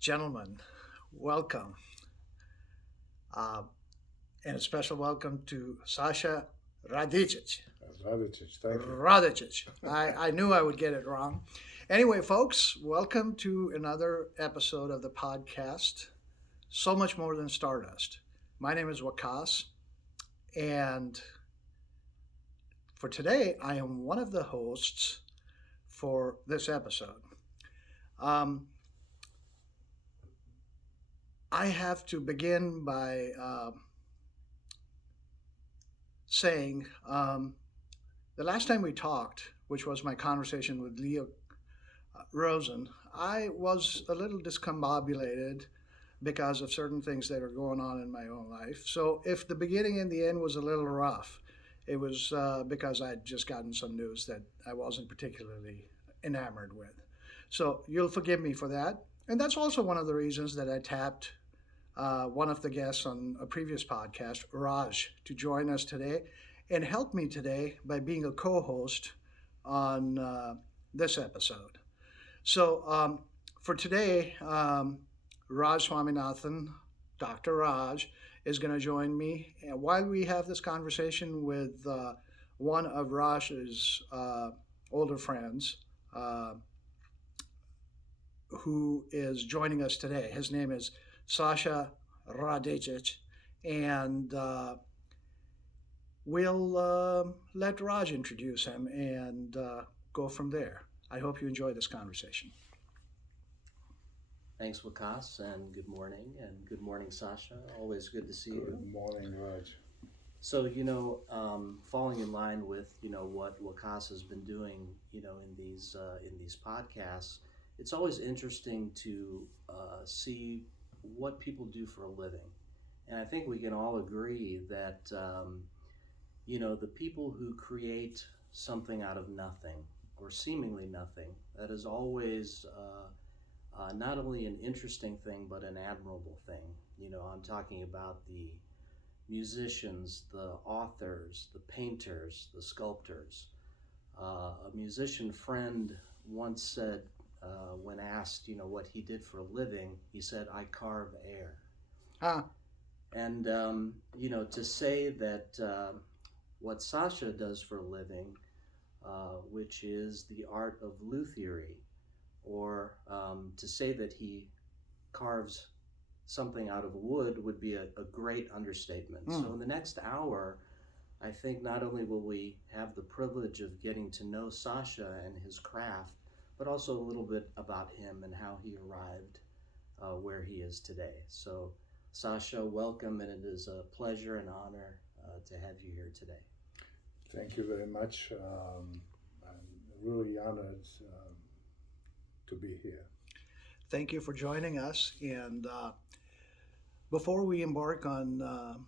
Gentlemen, welcome. Uh, and a special welcome to Sasha Radicic. Radicic, thank you. Radicic. I knew I would get it wrong. Anyway, folks, welcome to another episode of the podcast, So Much More Than Stardust. My name is Wakas, and for today, I am one of the hosts for this episode. Um, I have to begin by saying the last time we talked, which was my conversation with Leo Rosen, I was a little discombobulated because of certain things that are going on in my own life. So if the beginning and the end was a little rough, it was because I'd just gotten some news that I wasn't particularly enamored with. So you'll forgive me for that. And that's also one of the reasons that I tapped one of the guests on a previous podcast, Raj, to join us today and help me today by being a co host on this episode. So for today, Raj Swaminathan, Dr. Raj, is going to join me while we have this conversation with one of Raj's older friends who is joining us today. His name is Sasha Radicic, and we'll let Raj introduce him and go from there. I hope you enjoy this conversation. Thanks, Wakas, and good morning, Sasha. Always good to see you. Good morning, Raj. So, falling in line with what Wakas has been doing, in these podcasts, it's always interesting to see what people do for a living, and I think we can all agree that the people who create something out of nothing or seemingly nothing, that is always not only an interesting thing but an admirable thing. I'm talking about the musicians, the authors, the painters, the sculptors. A musician friend once said, when asked, what he did for a living, he said, "I carve air." Ah, And to say that what Sasha does for a living, which is the art of luthiery, or to say that he carves something out of wood would be a great understatement. So in the next hour, I think not only will we have the privilege of getting to know Sasha and his craft, but also a little bit about him and how he arrived where he is today. So Sasha, welcome, and it is a pleasure and honor to have you here today. Thank you very much. I'm really honored to be here. thank you for joining us. And before we embark on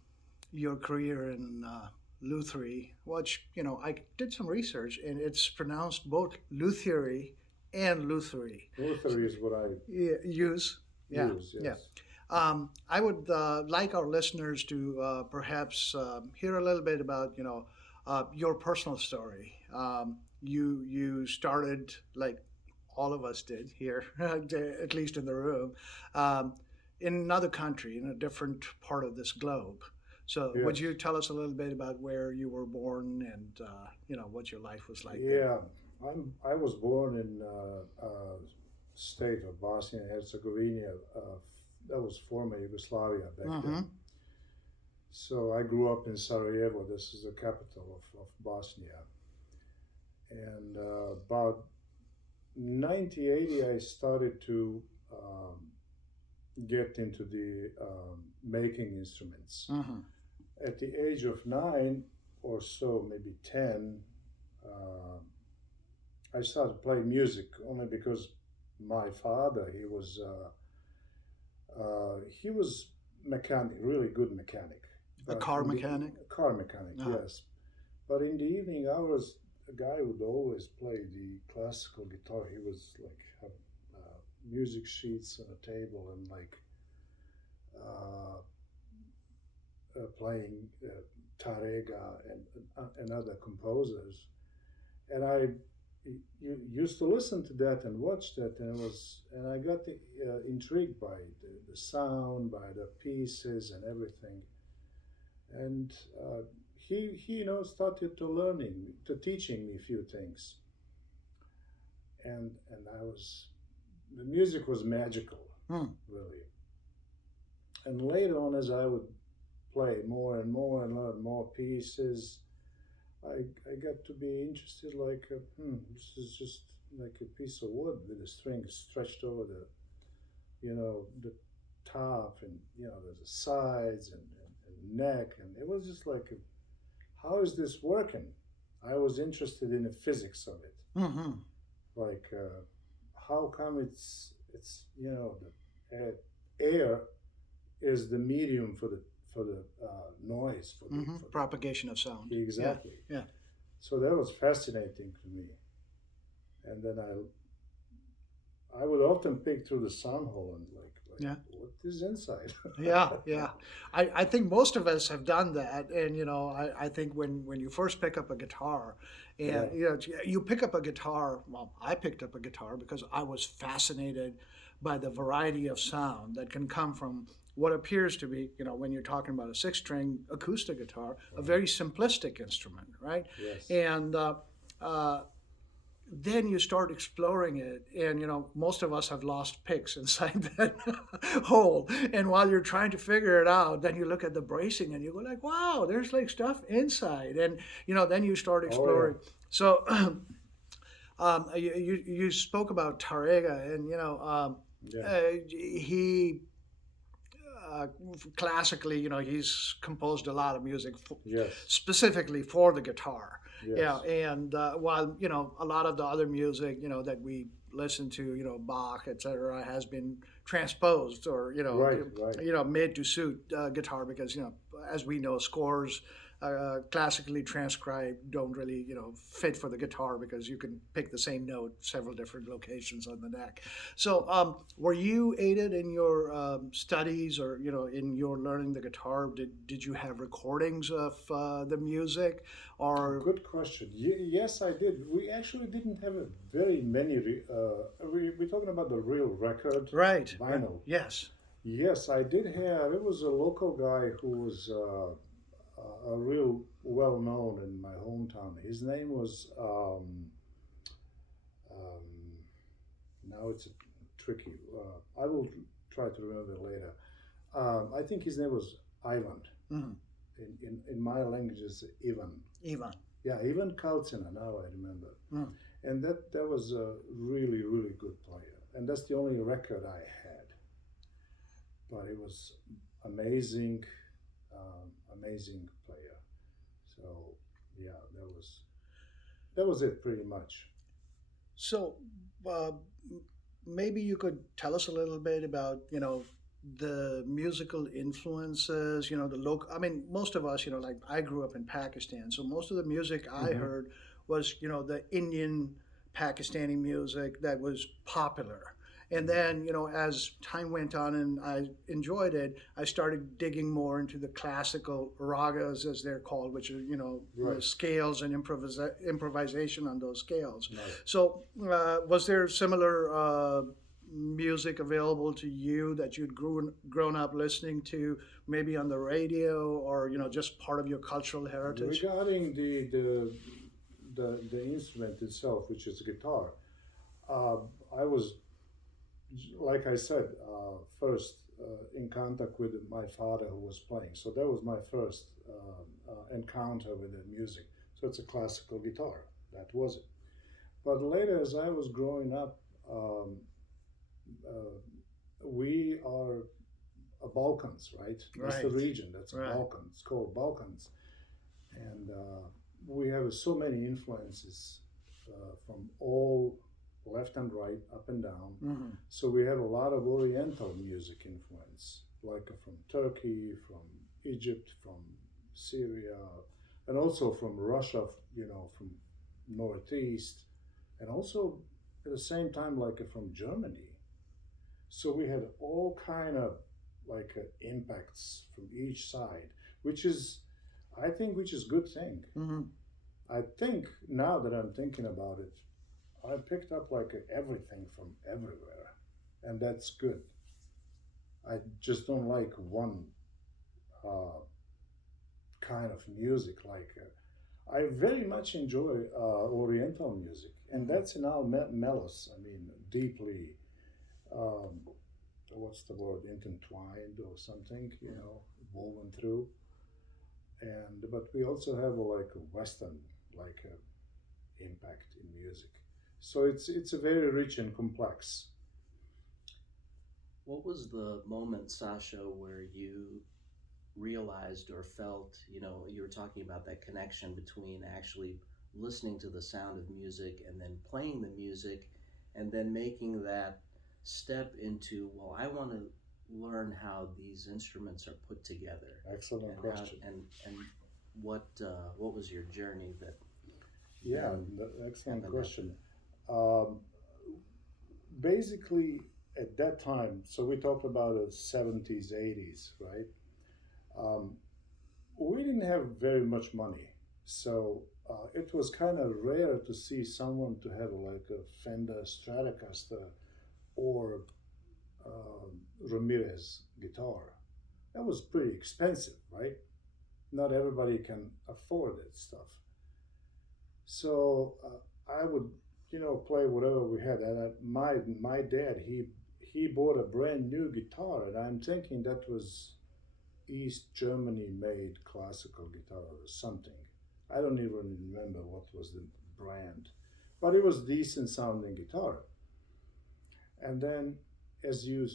your career in Lutherie, which, I did some research and it's pronounced both Lutherie and Lutherie. Lutherie is what I Use. Yeah. use, Yeah. yes. I would like our listeners to perhaps hear a little bit about your personal story. You started like all of us did here, at least in the room, in another country, in a different part of this globe. So, would Yes. you tell us a little bit about where you were born and what your life was like there? Yeah, I was born in state of Bosnia and Herzegovina. That was former Yugoslavia back Mm-hmm. then. So I grew up in Sarajevo. This is the capital of Bosnia. And about 1980, I started to get into the making instruments. Mm-hmm. At the age of 9 or so, maybe 10, uh, I started playing music only because my father, he was mechanic, really good mechanic. A But car in the mechanic? car mechanic, Ah. yes. But in the evening hours, a guy would always play the classical guitar. He was like have music sheets on a table and like uh, playing Tarega and other composers. And I you used to listen to that and watch that, and I got intrigued by the sound, by the pieces and everything. And he started to teaching me a few things, and I was the music was magical, Hmm. really. And later on, as I would play more and more and learn more pieces, I got to be interested. Like, this is just like a piece of wood with a string stretched over the top, and there's the sides and neck, and it was just like, how is this working? I was interested in the physics of it, Hmm. like how come it's the air is the medium for the noise for Propagation of sound. the Yeah. exactly. Yeah. So that was fascinating to me, and then I would often peek through the sound hole and like Yeah. what is inside. Yeah, yeah. I think most of us have done that. And, I think when you first pick up a guitar Yeah. and, you pick up a guitar, well, I picked up a guitar because I was fascinated by the variety of sound that can come from what appears to be, when you're talking about a six-string acoustic guitar, a very simplistic instrument, right? Yes. And then you start exploring it, and most of us have lost picks inside that hole. And while you're trying to figure it out, then you look at the bracing and you go like, wow, there's like stuff inside. And then you start Oh exploring. So you spoke about Tarrega, and yeah. he uh, classically, he's composed a lot of music Yes. specifically for the guitar. Yes. Yeah, and while a lot of the other music, that we listen to, Bach, etc., has been transposed or Right. made to suit guitar, because as we know, scores classically transcribed don't really fit for the guitar, because you can pick the same note several different locations on the neck. So were you aided in your studies, or in your learning the guitar? Did you have recordings of the music, or Good question. Yes, I did. We actually didn't have a very many. We're talking about the real record right? vinyl. Yes. Yes, I did have. It was a local guy who was a real well known in my hometown. His name was. Um, Now it's tricky. I will try to remember later. I think his name was Ivan. Hmm. In my language, is Ivan. Ivan. Yeah, Ivan Kalcina. Now I remember. Mm. And that was a really really good player. And that's the only record I had. But it was amazing, amazing player. So yeah, that was it pretty much. So, uh, maybe you could tell us a little bit about, the musical influences, the local. I mean, most of us, like I grew up in Pakistan, so most of the music I Hmm. heard was, the Indian Pakistani music that was popular. And then, as time went on and I enjoyed it, I started digging more into the classical ragas, as they're called, which are, the Right. scales and improvisation on those scales. Right. So, was there similar music available to you that you'd grown up listening to, maybe on the radio, or just part of your cultural heritage? Regarding the instrument itself, which is guitar, uh, I was, like I said, first in contact with my father who was playing. So that was my first encounter with the music. So it's a classical guitar. That was it. But later, as I was growing up, uh, we are Balkans, right? That's the Right. region. That's Right. Balkans. It's called Balkans, and we have so many influences from all left and right, up and down. Hmm. So we have a lot of Oriental music influence, like from Turkey, from Egypt, from Syria, and also from Russia. From northeast, and also at the same time, like from Germany. So we had all kind of like impacts from each side, which is, I think, which is good thing. Hmm. I think now that I'm thinking about it, I picked up like everything from everywhere, and that's good. I just don't like one uh, kind of music. I very much enjoy Oriental music, and Mhm. that's in our mellows. I mean, deeply. Um, what's the word? Intertwined or something, woven through. And but we also have like a Western like impact in music. So it's a very rich and complex. What was the moment, Sasha, where you realized or felt, you were talking about that connection between actually listening to the sound of music and then playing the music and then making that step into, well, I want to learn how these instruments are put together Excellent and how question. and what was your journey that Yeah, then excellent happened after question. that? Um, Basically, at that time, so we talked about the 70s, 80s, right? Um, we didn't have very much money, so it was kind of rare to see someone to have like a Fender Stratocaster or Ramirez guitar. That was pretty expensive, right? Not everybody can afford that stuff. So I would, play whatever we had. And my dad, he bought a brand new guitar, and I'm thinking that was East Germany made classical guitar or something. I don't even remember what was the brand, but it was decent sounding guitar. And then as you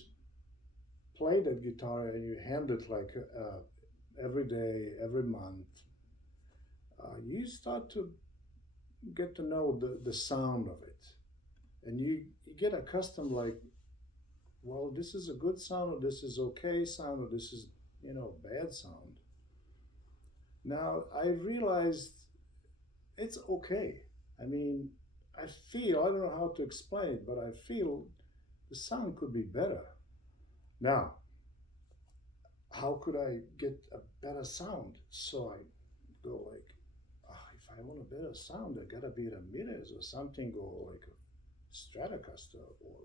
play that guitar and you hand it like every day, every month, you start to get to know the sound of it. And you get accustomed, like, well, this is a good sound, or this is okay sound, or this is, bad sound. Now, I realized it's okay. I mean, I don't know how to explain it, but I feel the sound could be better. Now, how could I get a better sound? So I go like, if I want a better sound, I gotta be a Ramirez or something, or like a Stratocaster, or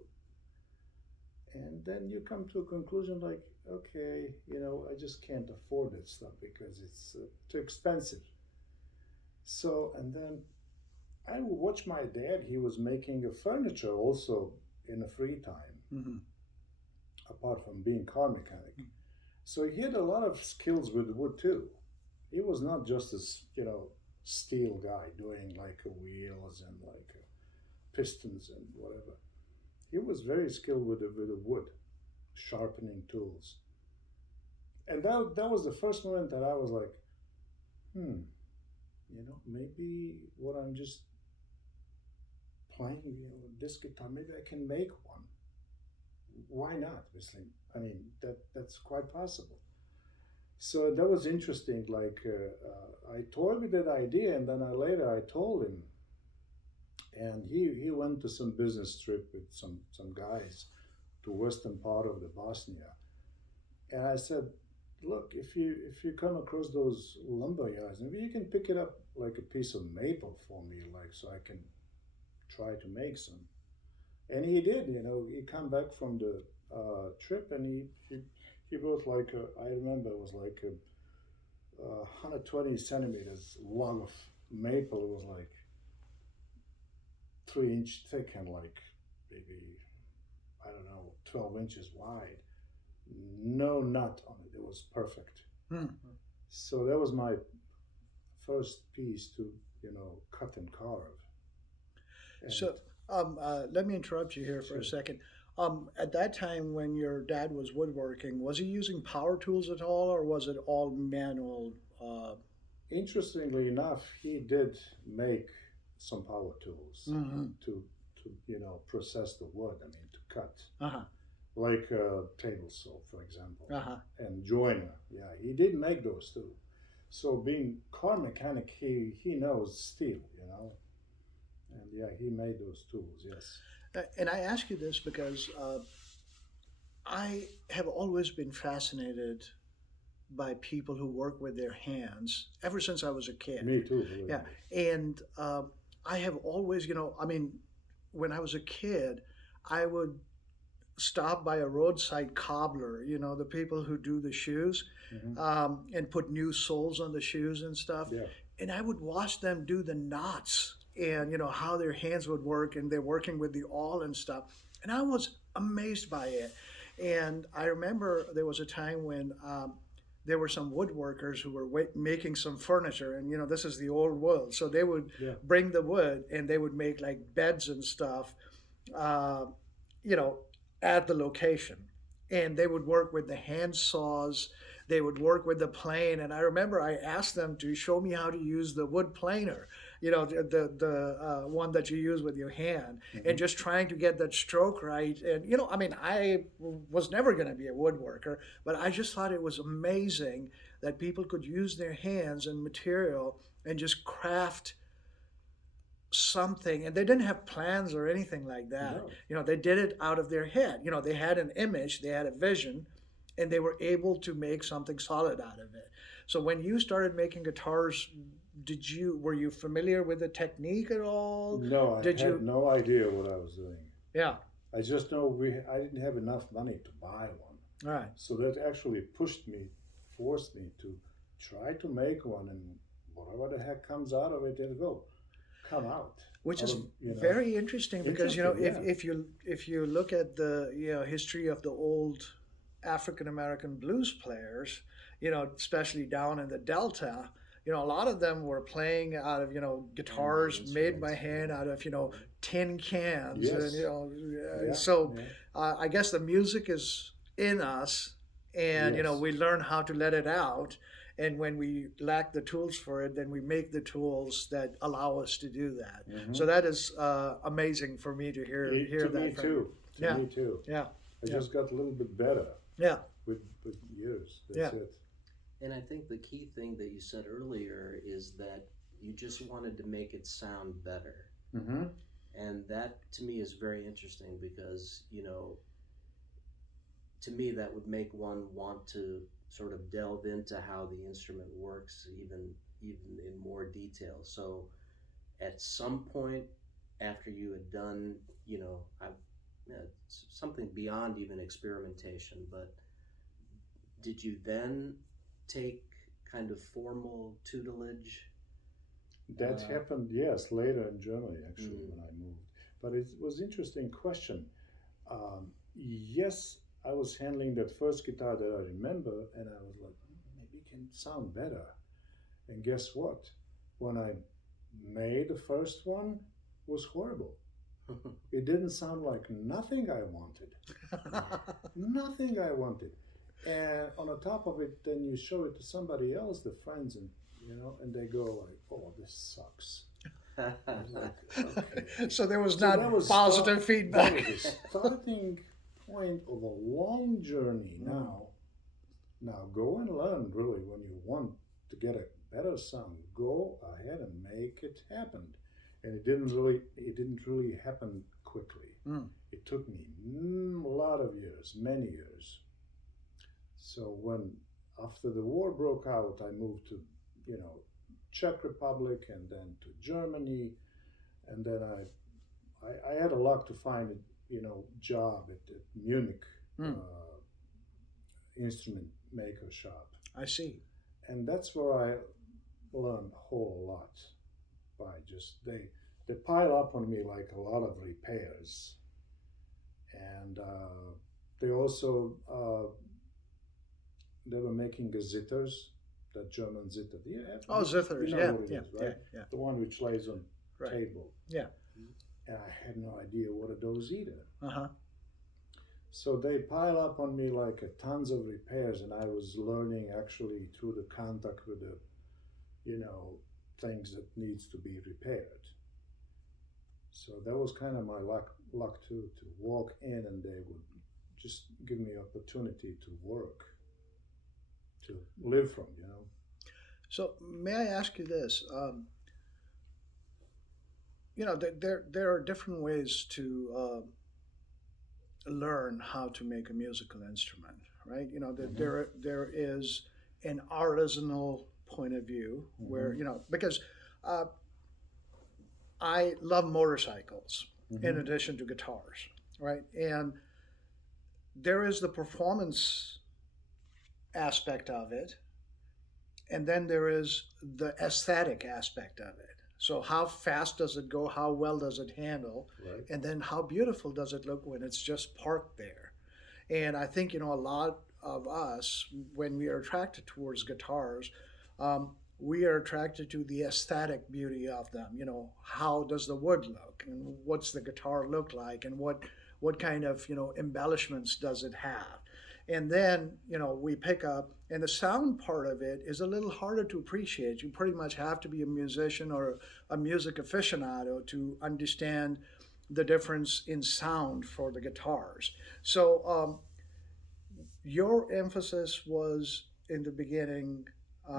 and then you come to a conclusion like, okay, I just can't afford that stuff because it's too expensive. So and then I would watch my dad. He was making a furniture also in a free time, Mhm. apart from being car mechanic. So he had a lot of skills with wood too. He was not just this, steel guy doing like wheels and like pistons and whatever. He was very skilled with the wood, sharpening tools. And that was the first moment that I was like, maybe what I'm just playing, this guitar, maybe I can make one. Why not? Obviously, I mean that's quite possible. So that was interesting. Like I toyed with that idea, and then later I told him, and he went to some business trip with some guys to western part of the Bosnia, and I said, look, if you come across those lumber yards, maybe you can pick it up like a piece of maple for me, like so I can try to make some. And he did. He come back from the trip, and he brought like I remember it was like a 120 centimeters log of maple. It was like 3 inch thick and like maybe I don't know 12 inches wide. No nut on it. It was perfect. Hmm. So that was my first piece to cut and carve. And So, let me interrupt you here for a sure. second. At that time, when your dad was woodworking, was he using power tools at all, or was it all manual? Interestingly enough, he did make some power tools Mhm. to process the wood. I mean, to cut, Uh-huh. like a table saw, for example, Uh-huh. and joiner. Yeah, he did make those too. So being car mechanic, he knows steel, and yeah, he made those tools. Yes. And I ask you this because I have always been fascinated by people who work with their hands ever since I was a kid. Me too, believe Yeah, me. and I have always, I mean, when I was a kid, I would stop by a roadside cobbler, the people who do the shoes, Hmm. and put new soles on the shoes and stuff. Yeah. And I would watch them do the knots and, how their hands would work, and they're working with the awl and stuff. And I was amazed by it. And I remember there was a time when there were some woodworkers who were making some furniture, and this is the old world, so they would Yeah. bring the wood and they would make like beds and stuff, uh, you know, at the location, and they would work with the hand saws. They would work with the plane, and I remember I asked them to show me how to use the wood planer, the one that you use with your hand, and Hmm. just trying to get that stroke right. And I mean, I was never going to be a woodworker, but I just thought it was amazing that people could use their hands and material and just craft something, and they didn't have plans or anything like that. No. They did it out of their head. They had an image, they had a vision, and they were able to make something solid out of it. So when you started making guitars, were you familiar with the technique at all? No, I Did had you? no idea what I was doing. Yeah. I just know I didn't have enough money to buy one. All right. So that actually forced me to try to make one, and whatever the heck comes out of it, it'll come out. Which Out is of, very interesting, because Interesting, if you look at the history of the old African American blues players, especially down in the Delta, a lot of them were playing out of guitars made by instruments, hand out of tin cans, Yes. and Yeah, so yeah. I guess the music is in us, and Yes. we learn how to let it out. And when we lack the tools for it, then we make the tools that allow us to do that. Mhm. So that is amazing for me to hear To that me from too. you. To Yeah. me too. Yeah, I Yeah. just got a little bit better yeah, with years. That's Yeah. it. And I think the key thing that you said earlier is that you just wanted to make it sound better. Mm-hmm. And that to me is very interesting because, to me that would make one want to sort of delve into how the instrument works even in more detail. So at some point after you had done, something beyond even experimentation, but did you then take kind of formal tutelage? That happened, yes, later in Germany, actually, Mm. when I moved. But it was interesting question. Yes, I was handling that first guitar that I remember, and I was like, maybe it can sound better. And guess what? When I made the first one, it was horrible. It didn't sound like nothing I wanted. Nothing I wanted. And on the top of it, then you show it to somebody else, the friends, and and they go like, "Oh, this sucks." I was like, okay. So there was So not that was positive That feedback. was the starting point of a long journey. Now go and learn. Really, when you want to get a better sound, go ahead and make it happen. And it didn't really happen quickly. Mm. It took me a lot of years, many years. So when after the war broke out, I moved to Czech Republic and then to Germany, and then I had a luck to find a job at Munich Mm. instrument maker shop, I see. and that's where I learned a whole lot by just they pile up on me like a lot of repairs, and they also they were making the zitters, that German zitter. Oh, zithers, you know yeah, what it yeah, is, right? yeah. The one which lays on Right. table. Yeah. And I had no idea what are those either. Uh-huh. So they pile up on me like tons of repairs, and I was learning actually through the contact with the, things that needs to be repaired. So that was kind of my luck too, to walk in and they would just give me opportunity to work, to live from. So may I ask you this? There are different ways to learn how to make a musical instrument, right? There is an artisanal point of view where because I love motorcycles, in addition to guitars, right? And there is the performance aspect of it, and then there is the aesthetic aspect of it. So how fast does it go? How well does it handle? Right. And then how beautiful does it look when it's just parked there? And I think, a lot of us, when we are attracted towards guitars, we are attracted to the aesthetic beauty of them. How does the wood look, and what's the guitar look like, and what kind of embellishments does it have? And then we pick up, and the sound part of it is a little harder to appreciate. You pretty much have to be a musician or a music aficionado to understand the difference in sound for the guitars. So your emphasis was in the beginning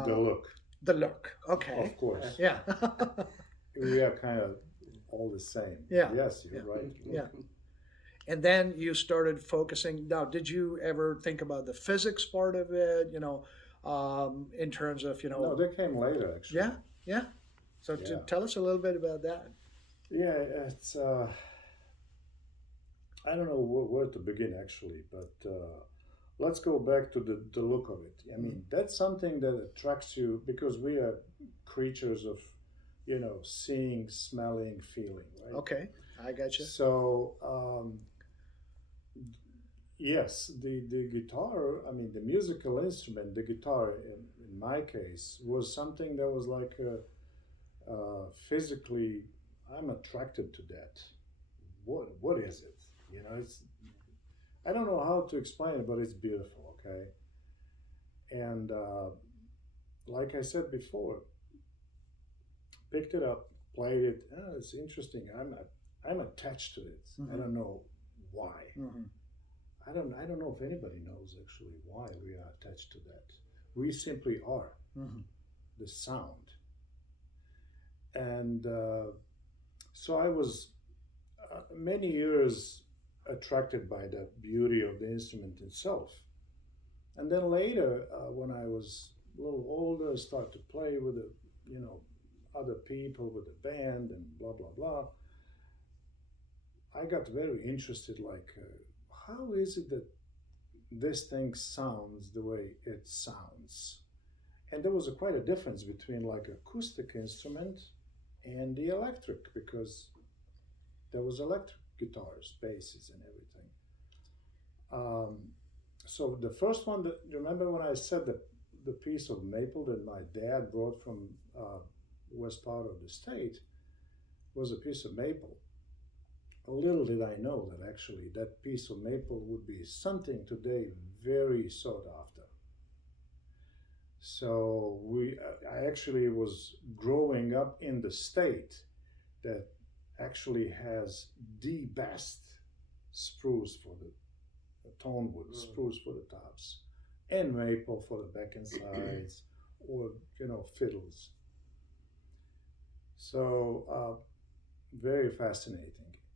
The look, the look. Okay. of course. Yeah. We are kind of all the same. Yeah. Yes, you're Yeah. right. Yeah. And then you started focusing. Now, did you ever think about the physics part of it? In terms of No, they came later, actually. Yeah, yeah. So Yeah. tell us a little bit about that. Yeah, it's. I don't know where to begin, actually, but let's go back to the look of it. I mean, that's something that attracts you because we are creatures of, seeing, smelling, feeling, right? Okay, I got you. So, yes, the guitar, I mean, the musical instrument, the guitar, in my case, was something that was like physically, I'm attracted to that. What is it? It's, I don't know how to explain it, but it's beautiful, okay? And like I said before, picked it up, played it. Oh, it's interesting. I'm attached to it. I don't know why. I don't know if anybody knows actually why we are attached to that. We simply are. The sound. And so I was many years attracted by the beauty of the instrument itself. And then later, when I was a little older, started to play with the, other people with the band and blah blah blah. I got very interested. Like, how is it that this thing sounds the way it sounds? And there was quite a difference between like acoustic instrument and the electric, because there was electric guitars, basses, and everything. So the first one, that remember when I said that the piece of maple that my dad brought from west part of the state was a piece of maple. Little did I know that actually that piece of maple would be something today very sought after. So I actually was growing up in the state that actually has the best spruce for the tone wood, spruce for the tops, and maple for the back and sides, or fiddles. So very fascinating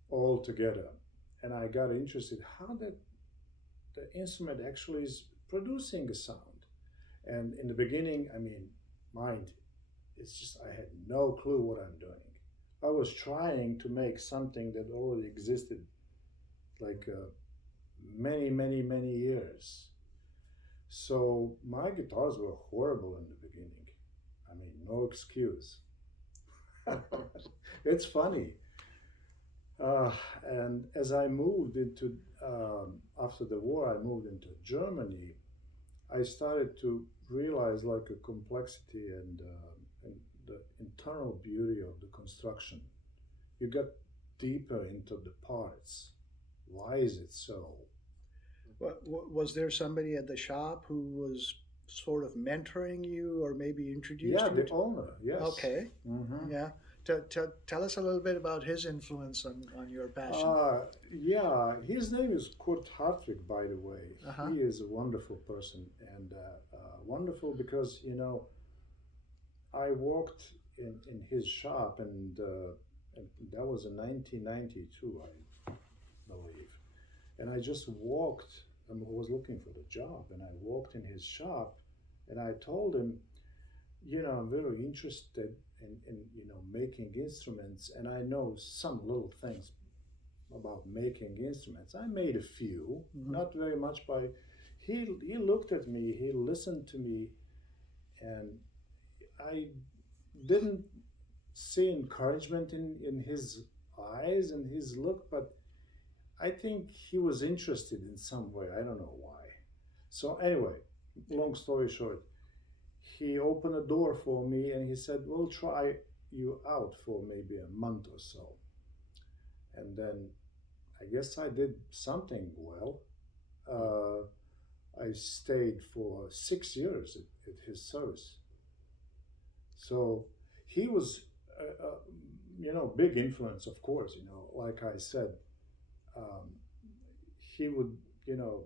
altogether, and I got interested how that the instrument actually is producing a sound. And in the beginning, I mean, mind, it's just I had no clue what I'm doing. I was trying to make something that already existed, like many, many, many years. So my guitars were horrible in the beginning. I mean, no excuse. It's funny. And as I moved into, after the war, I moved into Germany, I started to realize like a complexity and the internal beauty of the construction. You got deeper into the parts. Why is it so? Was there somebody at the shop who was sort of mentoring you, or maybe introduced Yeah, you the to? owner, yes. Okay. Mm-hmm. Yeah. Tell us a little bit about his influence on your passion. Yeah, his name is Kurt Hartwig, by the way. Uh-huh. He is a wonderful person, and wonderful because, I worked in his shop, and that was in 1992, I believe. And I just walked, I was looking for the job, and I walked in his shop, and I told him, I'm very interested in making instruments, and I know some little things, about making instruments. I made a few, Mm-hmm. not very much. By he looked at me, he listened to me, and I didn't see encouragement in his eyes and his look, but I think he was interested in some way. I don't know why. So anyway, long story short, he opened a door for me and he said, "We'll try you out for maybe a month or so." And then I guess I did something well. Uh, I stayed for 6 years at his service. So he was, big influence, of course. Like I said, um, he would, you know,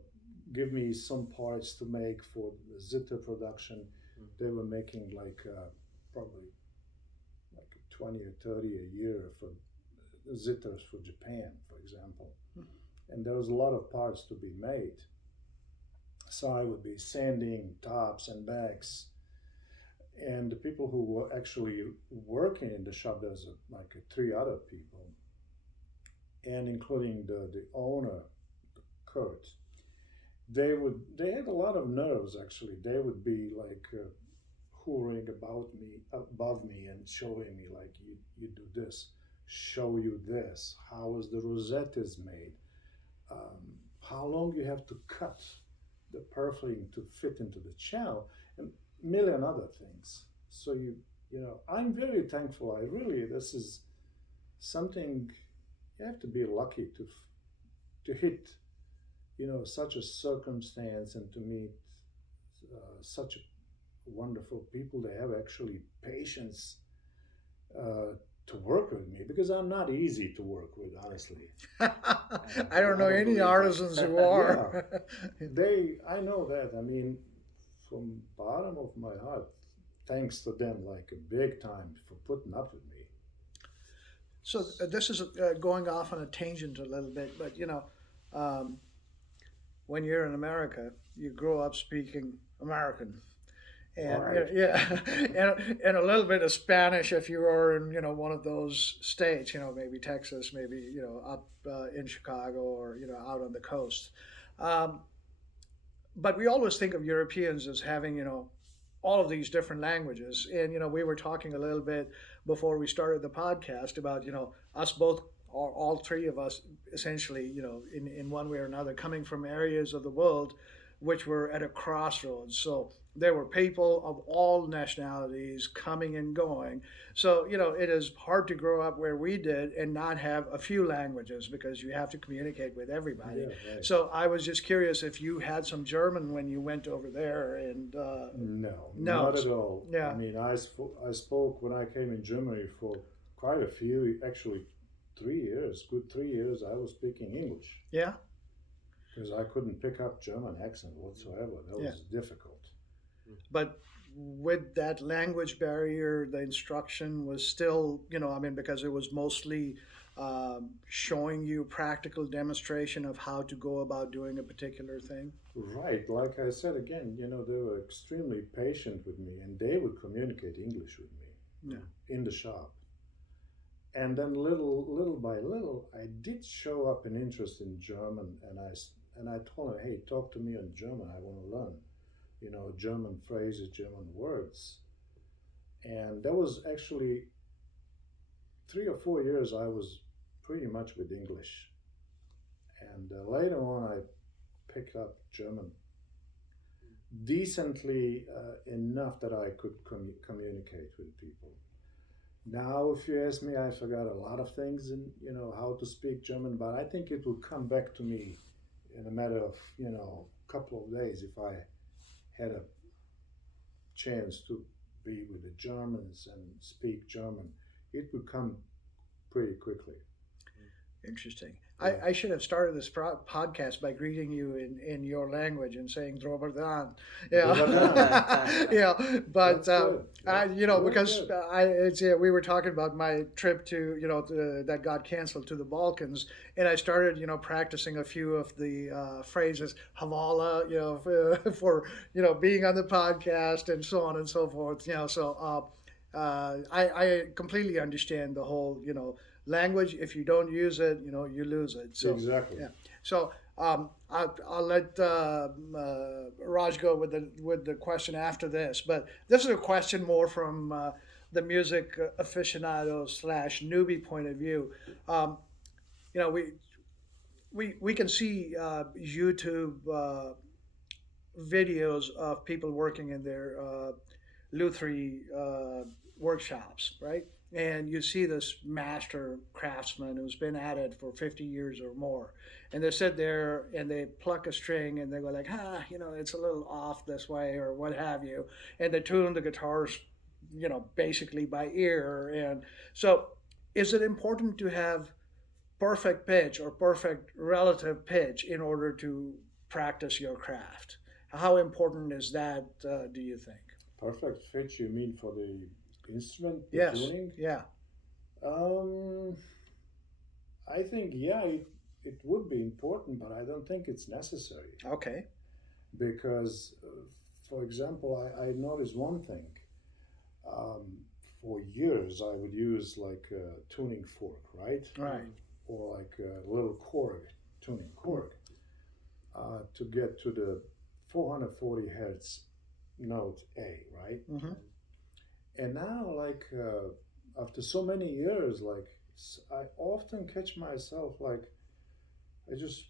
give me some parts to make for the zither production. They were making like probably like 20 or 30 a year for zitters for Japan, for example. And there was a lot of parts to be made. So I would be sanding tops and backs. And the people who were actually working in the shop, there's like three other people, and including the owner, Kurt. They had a lot of nerves actually. They would be like hovering above me and showing me like you do this, show you this, how is the rosette is made, how long you have to cut the purfling to fit into the channel, and a million other things. So I'm very thankful. This is something you have to be lucky to hit, such a circumstance and to meet such wonderful people. They have actually patience to work with me because I'm not easy to work with, honestly. I don't know I don't any believe that. artisans who are. I know that. I mean, from bottom of my heart, thanks to them, like a big time for putting up with me. So this is going off on a tangent a little bit, but um, when you're in America, you grow up speaking American, and Right. yeah, and a little bit of Spanish if you are in one of those states, maybe Texas, maybe up in Chicago or out on the coast. Um, but we always think of Europeans as having all of these different languages, and we were talking a little bit before we started the podcast about us both, or all three of us, essentially in one way or another, coming from areas of the world which were at a crossroads. So there were people of all nationalities coming and going. So it is hard to grow up where we did and not have a few languages because you have to communicate with everybody. Yeah, right. So I was just curious if you had some German when you went over there, and No, No. not at all. Yeah. I mean, I spoke when I came in Germany for quite a few, actually 3 years, good 3 years, I was speaking English yeah. because I couldn't pick up German accent whatsoever. That was difficult. But with that language barrier, the instruction was still, because it was mostly showing you practical demonstration of how to go about doing a particular thing. Right, like I said again, they were extremely patient with me and they would communicate English with me in the shop. And then little by little, I did show up an interest in German, and I told him, "Hey, talk to me in German. I want to learn, German phrases, German words." And that was actually 3 or 4 years I was pretty much with English. And later on, I picked up German decently enough that I could communicate with people. Now, if you ask me, I forgot a lot of things in how to speak German, but I think it will come back to me in a matter of a couple of days if I had a chance to be with the Germans and speak German. It would come pretty quickly. Interesting. Yeah. I should have started this podcast by greeting you in your language and saying "Dobar dan." Yeah, Dobar dan. yeah. But That's good. Very because good. we were talking about my trip to that got canceled to the Balkans, and I started practicing a few of the phrases Havala, for being on the podcast and so on and so forth. So I completely understand the whole language. If you don't use it, you lose it. So Exactly. yeah. So I'll let Raj go with the question after this. But this is a question more from the music aficionado slash newbie point of view. Um, you know, we can see YouTube videos of people working in their Lutherie workshops, right? And you see this master craftsman who's been at it for 50 years or more. And they sit there and they pluck a string and they go like, it's a little off this way or what have you. And they tune the guitars, basically by ear. And so is it important to have perfect pitch or perfect relative pitch in order to practice your craft? How important is that, do you think? Perfect fit, you mean for the instrument, the Yes. tuning? Yeah. Um, I think, yeah, it would be important, but I don't think it's necessary. Okay. Because, for example, I noticed one thing. Um, for years, I would use like a tuning fork, right? Right. Or like a little cork, tuning cork, to get to the 440 hertz note A, right? Mm-hmm. And now, like after so many years, like I often catch myself like I just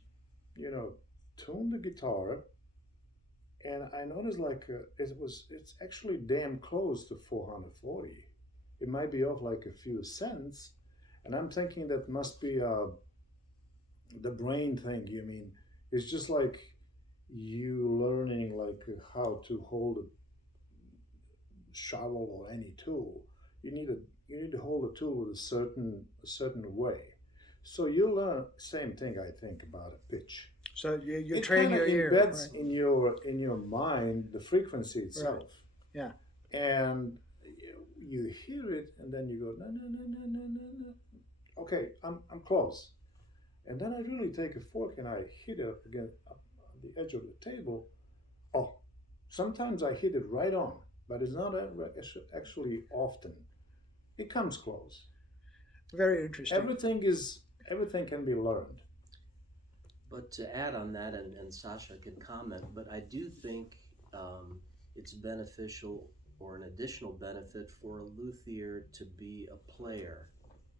you know tune the guitar, and I noticed like it's actually damn close to 440. It might be off like a few cents, and I'm thinking that must be the brain thing. You mean it's just like you learning like how to hold a shovel or any tool. You need to hold a tool with a certain way. So you learn same thing I think about a pitch. So you It train kind your of ear. embeds Right? in your mind the frequency itself. Yeah. And you hear it, and then you go no no no no no no no. Okay, I'm close, and then I really take a fork and I hit it up on the edge of the table. Oh, sometimes I hit it right on, but it's not actually often. It comes close. Very interesting. Everything can be learned. But to add on that, and Sasha can comment, but I do think it's beneficial or an additional benefit for a luthier to be a player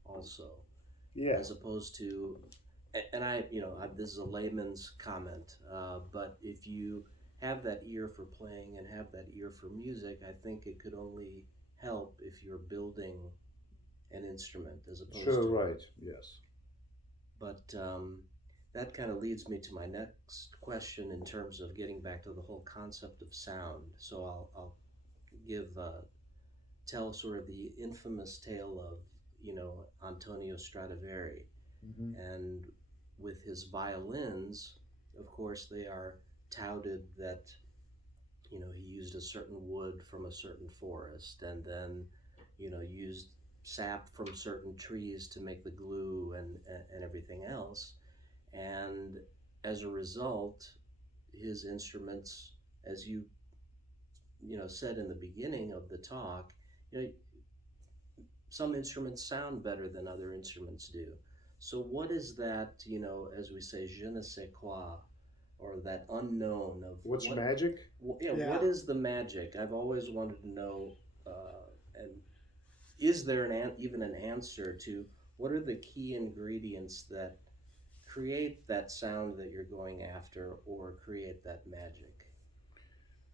also, Yeah, as opposed to, and this is a layman's comment, but if you have that ear for playing and have that ear for music, I think it could only help if you're building an instrument as opposed sure, to. right. Yes. But that kind of leads me to my next question in terms of getting back to the whole concept of sound. So I'll tell sort of the infamous tale of Antonio Stradivari, Hmm. and with his violins, of course, they are touted that he used a certain wood from a certain forest, and then used sap from certain trees to make the glue and everything else. And as a result, his instruments, as you said in the beginning of the talk, you know, some instruments sound better than other instruments do. So what is that, as we say, je ne sais quoi, or that unknown of What's what, magic? Yeah. what is the magic? I've always wanted to know, and is there even an answer to what are the key ingredients that create that sound that you're going after or create that magic?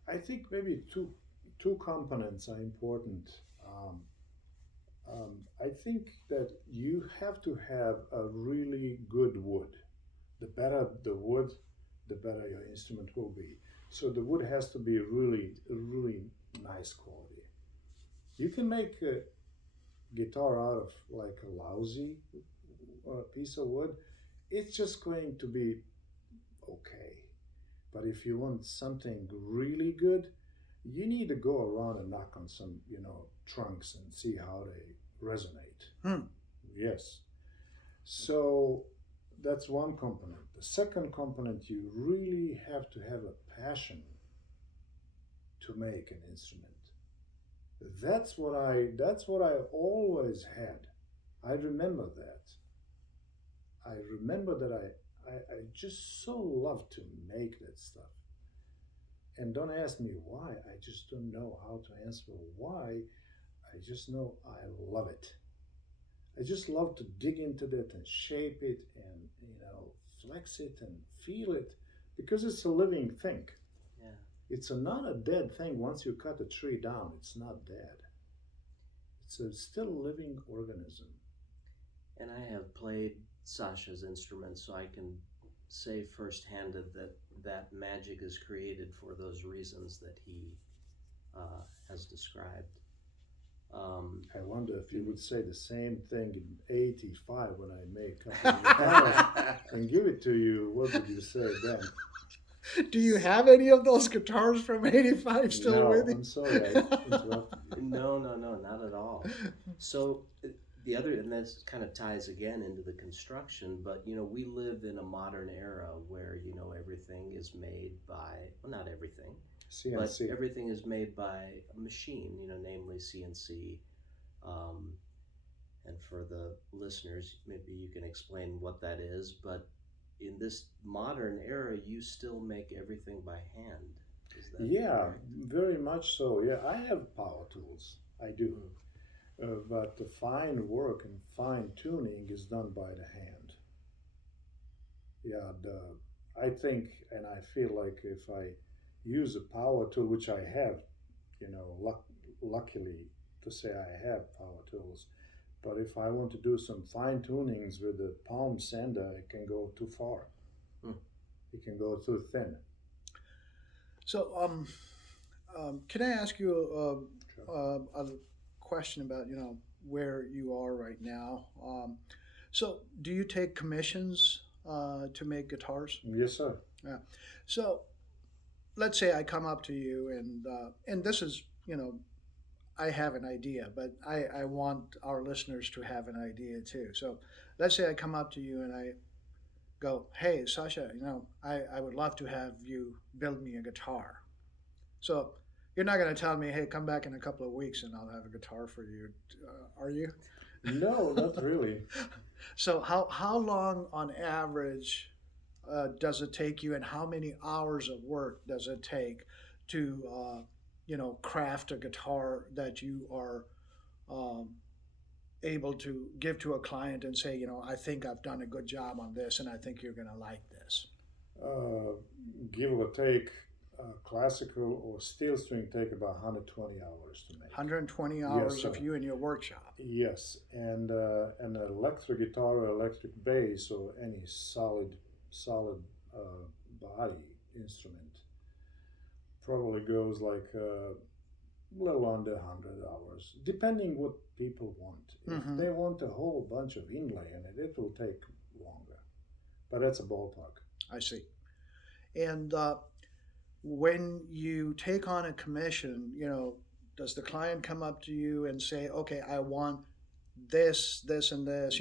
I think maybe two components are important. I think that you have to have a really good wood. The better the wood, the better your instrument will be. So the wood has to be really nice quality. You can make a guitar out of like a lousy piece of wood. It's just going to be okay. But if you want something really good, you need to go around and knock on some, trunks and see how they resonate. Hmm. Yes. So that's one component. The second component, you really have to have a passion to make an instrument. That's what I always had. I remember that. I remember that I just so love to make that stuff. And don't ask me why. I just don't know how to answer why. I just know I love it. I just love to dig into that and shape it and flex it and feel it because it's a living thing. Yeah. It's not a dead thing. Once you cut a tree down, it's not dead. It's a still living organism. And I have played Sasha's instrument, so I can say firsthand that magic is created for those reasons that he has described. I wonder if you would say the same thing in '85 when I made a couple of guitars and give it to you. What would you say then? Do you have any of those guitars from '85 still No, with you? I'm sorry I interrupted you. No, not at all. So the other, and this kind of ties again into the construction, but we live in a modern era where everything is made by, well, not everything, but CNC. everything is made by a machine, namely CNC. Um, and for the listeners, maybe you can explain what that is, but in this modern era, you still make everything by hand. Is that Yeah, correct? very much so. Yeah, I have power tools. I do. But the fine work and fine tuning is done by the hand. Yeah, I think and I feel like if I use a power tool, which I have, luckily to say I have power tools, but if I want to do some fine tunings with the palm sander, it can go too far. Hmm. It can go too thin. So, can I ask you Sure. a question about where you are right now? So, do you take commissions to make guitars? Yes, sir. Yeah. So, let's say I come up to you and this is I have an idea, but I want our listeners to have an idea too. So, let's say I come up to you and I go, "Hey, Sasha, I would love to have you build me a guitar." So you're not going to tell me, "Hey, come back in a couple of weeks and I'll have a guitar for you," are you? No, not really. So how long on average does it take you, and how many hours of work does it take to craft a guitar that you are um, able to give to a client and say, I think I've done a good job on this, and I think you're going to like this? Uh, Give or take, classical or steel string take about 120 hours to make. 120 Yes, hours sir. of you in your workshop. Yes, and an electric guitar or electric bass or any solid body instrument probably goes like a little under 100 hours, depending what people want. If Hmm. they want a whole bunch of inlay in it, it will take longer. But that's a ballpark. I see. And when you take on a commission, does the client come up to you and say, "Okay, I want this, and this.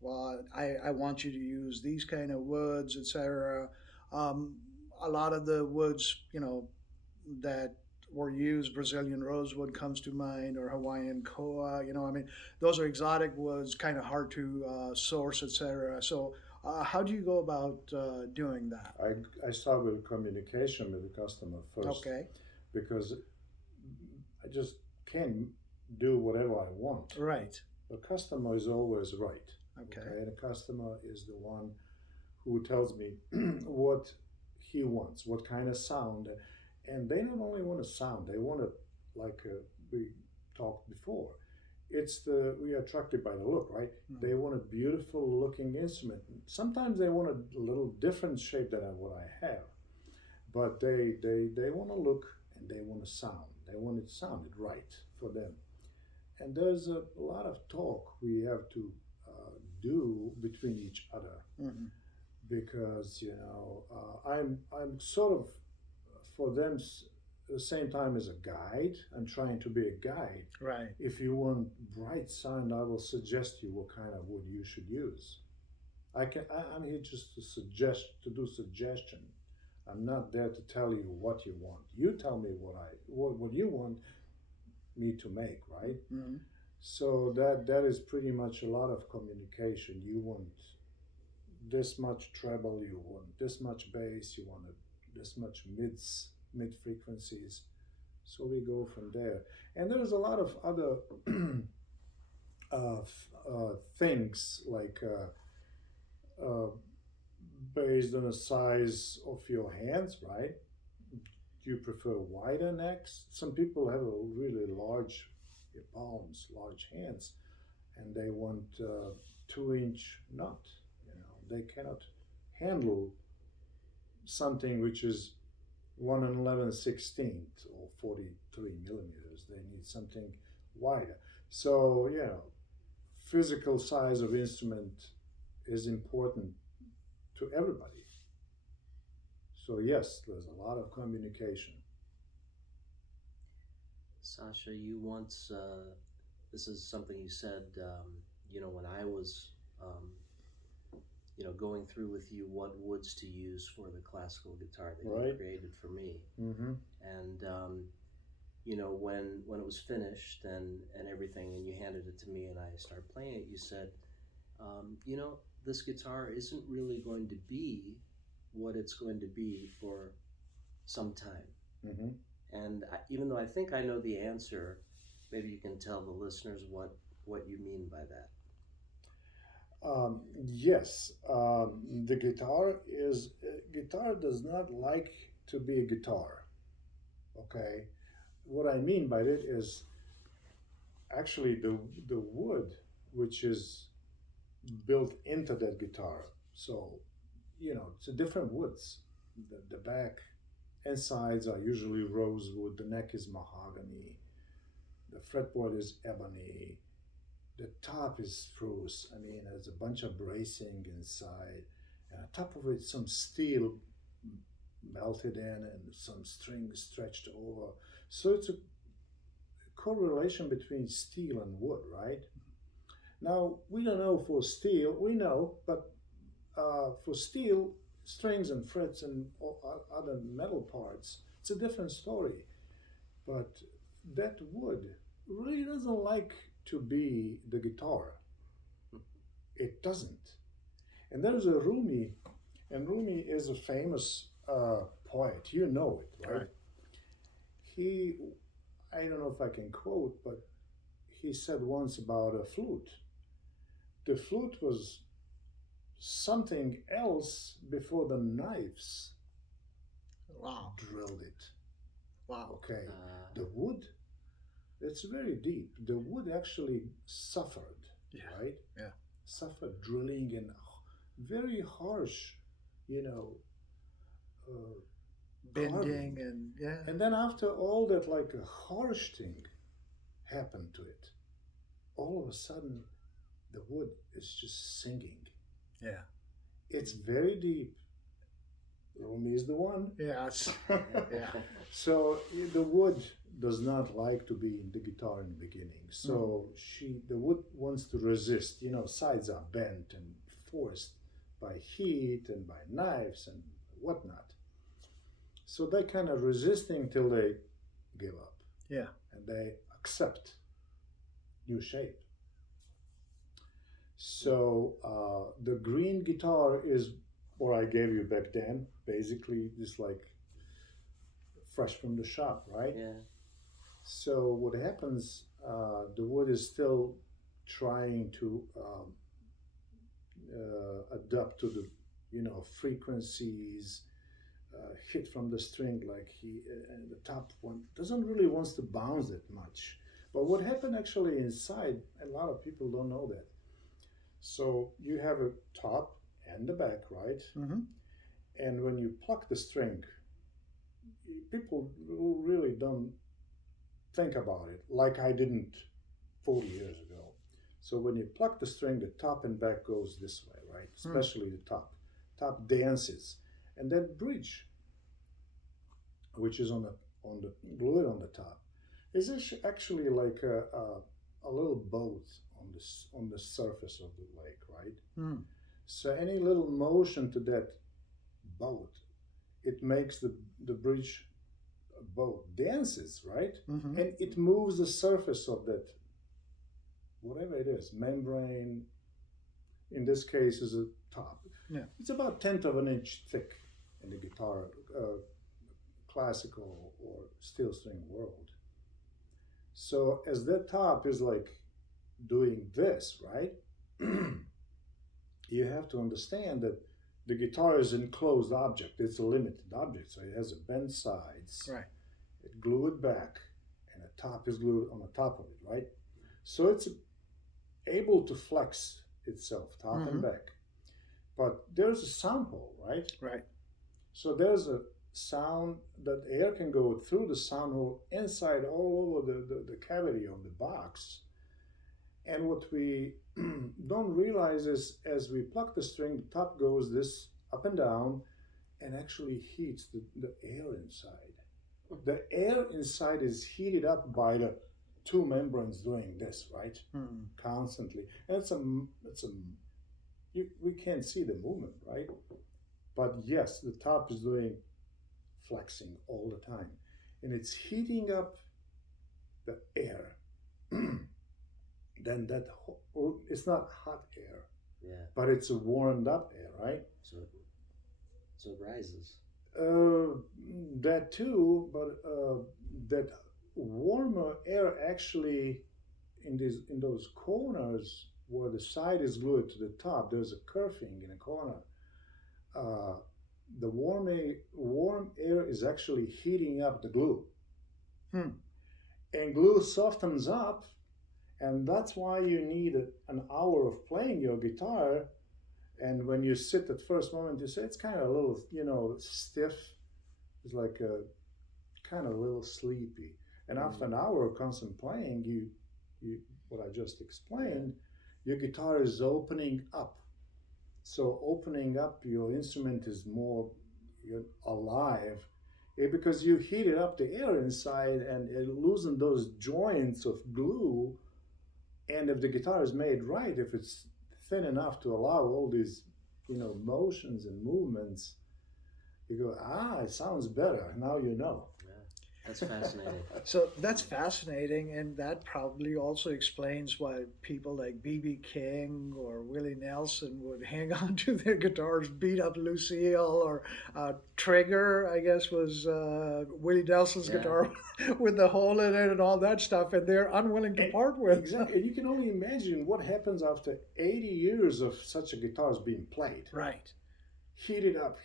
Well, I want you to use these kind of woods, etc." Um, a lot of the woods, that were used, Brazilian rosewood comes to mind, or Hawaiian koa. I mean, those are exotic woods, kind of hard to source, etc. So, how do you go about doing that? I start with communication with the customer first Okay, because I just can't do whatever I want. right. The customer is always right. Okay, Okay, the customer is the one who tells me what he wants, what kind of sound, and they don't only want a sound; they want it like we talked before. We are attracted by the look, right? Mhm. They want a beautiful looking instrument. Sometimes they want a little different shape than what I have, but they want to look and they want to sound. They want it sounded right for them. And there's a lot of talk we have to do between each other hmm because I'm sort of for them the same time as a guide. I'm trying to be a guide. right. If you want bright sound, I will suggest you what kind of wood you should use. I'm here just to do suggestion. I'm not there to tell you what you want. You tell me what you want me to make, right? hmm So that is pretty much a lot of communication. You want this much treble, you want this much bass, you want this much mid frequencies. So we go from there, and there's a lot of other things like uh, based on the size of your hands, right? Do you prefer wider necks? Some people have a really large palms, large hands, and they want 2-inch nut. They cannot handle something which is 1/11/16 or 43 millimeters. They need something wider. So physical size of instrument is important to everybody. So yes, there's a lot of communication. Sasha, you once, this is something you said, when I was, going through with you what woods to use for the classical guitar that you Right. created for me. Mm-hmm. And, when it was finished and everything, and you handed it to me and I started playing it, you said, this guitar isn't really going to be what it's going to be for some time. Mm-hmm. And even though I think I know the answer, maybe you can tell the listeners what you mean by that. Yes, the guitar does not like to be a guitar. Okay, what I mean by it is actually the wood which is built into that guitar. So it's a different woods. The back and sides are usually rosewood. The neck is mahogany. The fretboard is ebony. The top is spruce. I mean, there's a bunch of bracing inside, and on top of it, some steel melted in and some string stretched over. So it's a correlation between steel and wood, right? Now, we don't know for steel, we know, but for steel, strings and frets and other metal parts, it's a different story. But that wood really doesn't like to be the guitar. It doesn't. And there's a Rumi, and Rumi is a famous poet. You know it, right? Right. He, I don't know if I can quote, but he said once about a flute. The flute was something else before the knives Wow. drilled it. Wow. Okay. The wood, it's very deep. The wood actually suffered, Yeah. right? Yeah. Suffered drilling and very harsh, Bending carving. and yeah. And then after all that, like a harsh thing happened to it, all of a sudden, the wood is just singing. Yeah. It's very deep. Rumi is the one. Yes. Yeah. So the wood does not like to be in the guitar in the beginning. So the wood wants to resist. Sides are bent and forced by heat and by knives and whatnot. So they kind of resisting till they give up. Yeah. And they accept new shape. So the green guitar is what I gave you back then. Basically, just like fresh from the shop, right? Yeah. So what happens? The wood is still trying to adapt to the frequencies, hit from the string. Like and the top one doesn't really wants to bounce that much. But what happened actually inside? A lot of people don't know that. So you have a top and the back, right? Mm-hmm. And when you pluck the string, people really don't think about it like I didn't 40 years ago. So when you pluck the string, the top and back goes this way, right? Especially the top. Top dances. And that bridge, which is on the glued on the top, is actually like a little boat on the surface of the lake, right? Mm. So any little motion to that boat, it makes the bridge boat dances, right? Mm-hmm. And it moves the surface of that whatever it is, membrane, in this case is a top. Yeah. It's about 1/10 of an inch thick in the guitar, classical or steel string world. So as that top is like doing this, right? You have to understand that the guitar is an enclosed object. It's a limited object, so it has a bent sides. Right. It glue it back, and the top is glued on the top of it, right? So it's able to flex itself, top and back. But there's a sound hole, right? Right. So there's a sound that air can go through the sound hole inside all over the cavity of the box. And what we don't realize is as we pluck the string, the top goes this up and down and actually heats the air inside. The air inside is heated up by the two membranes doing this, right? Constantly. And we can't see the movement, right? But yes, the top is doing flexing all the time. And it's heating up the air. Then it's not hot air, but it's a warmed up air, right? So it rises. That too, but that warmer air actually in those corners where the side is glued to the top, there's a curving in a corner. The warm air is actually heating up the glue, and glue softens up. And that's why you need an hour of playing your guitar. And when you sit at first moment, you say it's kind of a little, stiff. It's like a kind of a little sleepy. And after an hour of constant playing, you what I just explained, your guitar is opening up. So opening up your instrument is more alive. Because you heated up the air inside and it loosened those joints of glue. And if the guitar is made right, if it's thin enough to allow all these, motions and movements, you go, it sounds better. Now you know. Yeah, that's fascinating. So that's fascinating, and that probably also explains why people like B.B. King or Willie Nelson would hang on to their guitars, beat up Lucille, or Trigger, I guess, was Willie Nelson's guitar with the hole in it and all that stuff, and they're unwilling to part with. Exactly. And you can only imagine what happens after 80 years of such a guitars being played. Right. Heated up.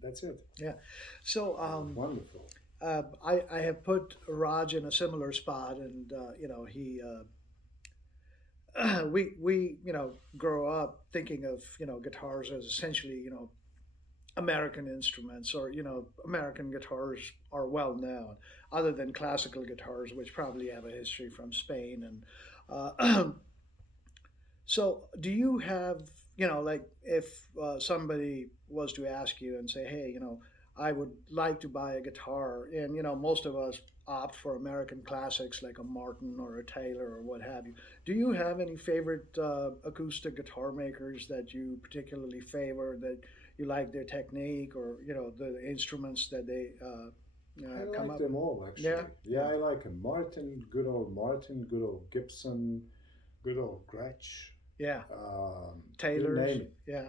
That's it. Yeah. So wonderful. I have put Raj in a similar spot, and he we grow up thinking of guitars as essentially American instruments, or American guitars are well known, other than classical guitars, which probably have a history from Spain. And so do you have like if somebody was to ask you and say, hey, I would like to buy a guitar, and most of us opt for American classics like a Martin or a Taylor or what have you. Do you have any favorite acoustic guitar makers that you particularly favor, that you like their technique, or the instruments that they I come like up? them all, actually. Yeah? I like a Martin, good old Gibson, good old Gretsch. Yeah. Taylors. You name it. Yeah.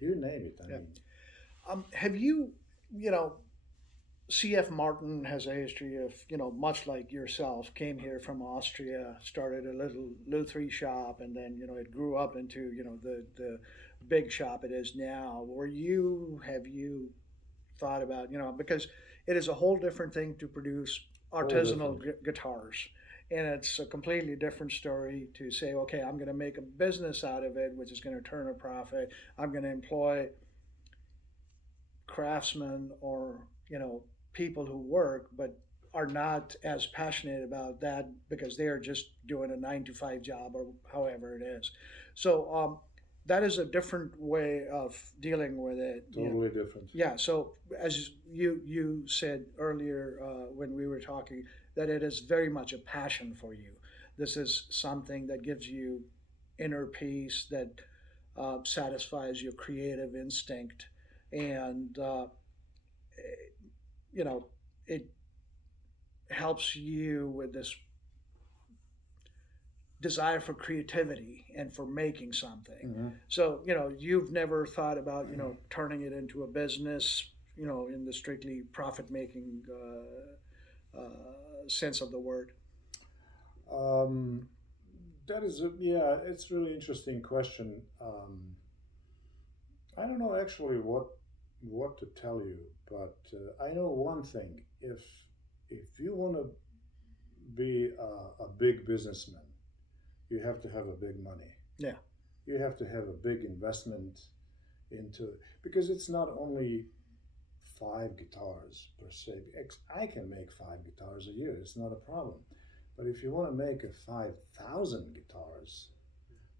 You name it. I mean. Have you, C.F. Martin has a history of, much like yourself, came here from Austria, started a little Lutherie shop, and then, it grew up into, the big shop it is now. Have you thought about, because it is a whole different thing to produce artisanal guitars. And it's a completely different story to say, okay, I'm going to make a business out of it, which is going to turn a profit. I'm going to employ craftsmen or, people who work, but are not as passionate about that because they are just doing a 9-to-5 job or however it is. So that is a different way of dealing with it. Totally different. Yeah. So as you said earlier when we were talking, that it is very much a passion for you. This is something that gives you inner peace, that satisfies your creative instinct, and it helps you with this desire for creativity and for making something. Mm-hmm. So, you've never thought about, turning it into a business, in the strictly profit making sense of the word. Um, that is yeah, it's really interesting question. I don't know actually what to tell you, but I know one thing. If you want to be a big businessman, you have to have a big money. Yeah. You have to have a big investment into because it's not only five guitars per se. I can make five guitars a year. It's not a problem. But if you want to make a 5,000 guitars,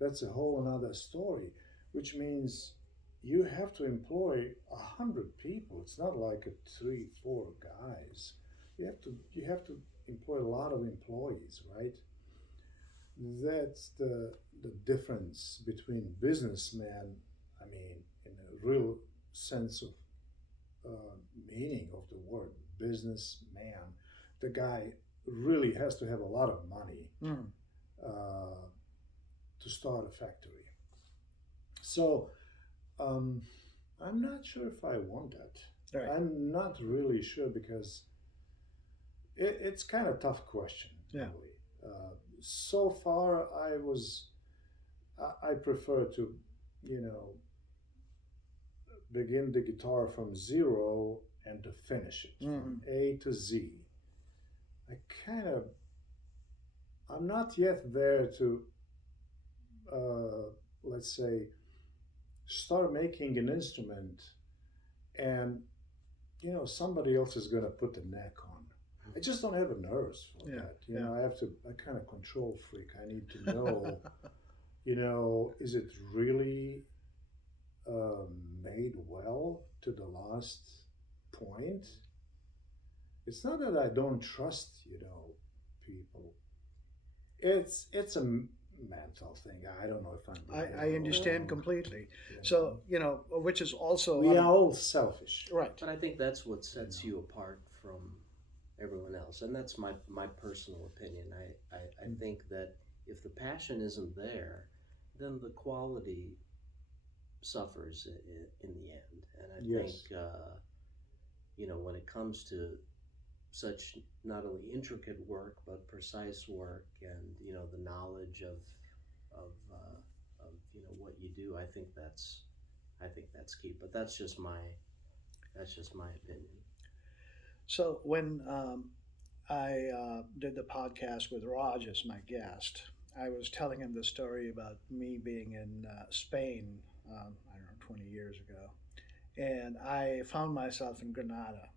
that's a whole another story, which means you have to employ 100 people. It's not like a 3, 4 guys. You have to employ a lot of employees, right? That's the difference between businessman. I mean, in a real sense of meaning of the word businessman, the guy really has to have a lot of money uh, to start a factory. So I'm not sure if I want that. Right. I'm not really sure because it's kind of tough question. Yeah. Really. So far, I prefer to, you know, begin the guitar from zero and to finish it from A to Z. I'm not yet there to, let's say, start making an instrument and, you know, somebody else is going to put the neck on. I just don't have the nerves for that. You know, I kind of control freak. I need to know, you know, is it really made well to the last point? It's not that I don't trust, you know, people. It's a mental thing. I don't know if I'm. I understand completely. You know. So, which is also. We are all selfish. Right. But I think that's what sets you apart from everyone else, and that's my personal opinion. I think that if the passion isn't there, then the quality suffers in the end. And I think you know, when it comes to such not only intricate work but precise work, and you know, the knowledge of you know what you do, I think that's key. But that's just my opinion. So when I did the podcast with Raj as my guest, I was telling him the story about me being in Spain, I don't know, 20 years ago. And I found myself in Granada.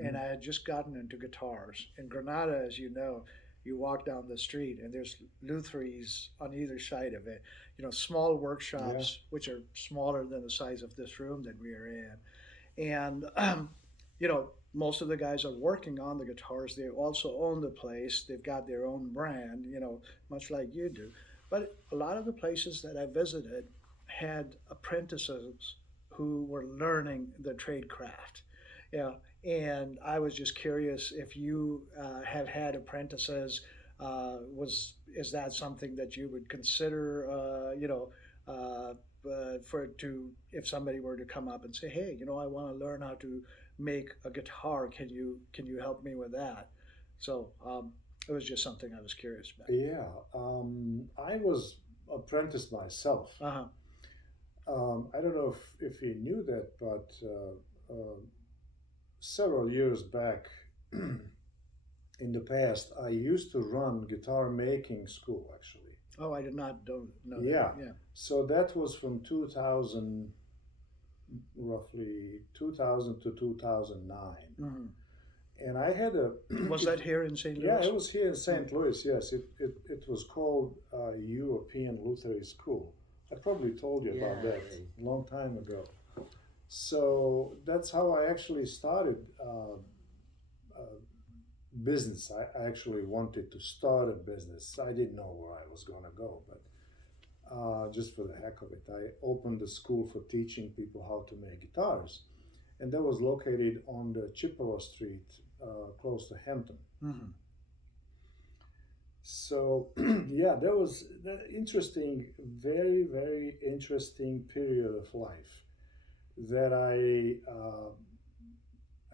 And I had just gotten into guitars. In Granada, as you know, you walk down the street and there's Lutheries on either side of it. You know, small workshops, which are smaller than the size of this room that we are in. And, you know, most of the guys are working on the guitars. They also own the place. They've got their own brand, you know, much like you do. But a lot of the places that I visited had apprentices who were learning the trade craft. Yeah, and I was just curious if you have had apprentices. Is that something that you would consider? If somebody were to come up and say, "Hey, you know, I want to learn how to make a guitar. Can you help me with that?" So it was just something I was curious about. Yeah, I was apprenticed myself. Uh-huh. I don't know if you knew that, but several years back in the past, I used to run guitar making school actually. Oh, I don't know Yeah. that. Yeah. So that was from 2000, roughly 2000 to 2009. Mm-hmm. And I had a... Was that here in St. Louis? Yeah, it was here in St. Louis, yes. It was called European Lutherie School. I probably told you about that a long time ago. So that's how I actually started business. I actually wanted to start a business. I didn't know where I was going to go, but just for the heck of it, I opened a school for teaching people how to make guitars. And that was located on the Chippewa Street, close to Hampton. Mm-hmm. So yeah, that was the interesting, very very interesting period of life that I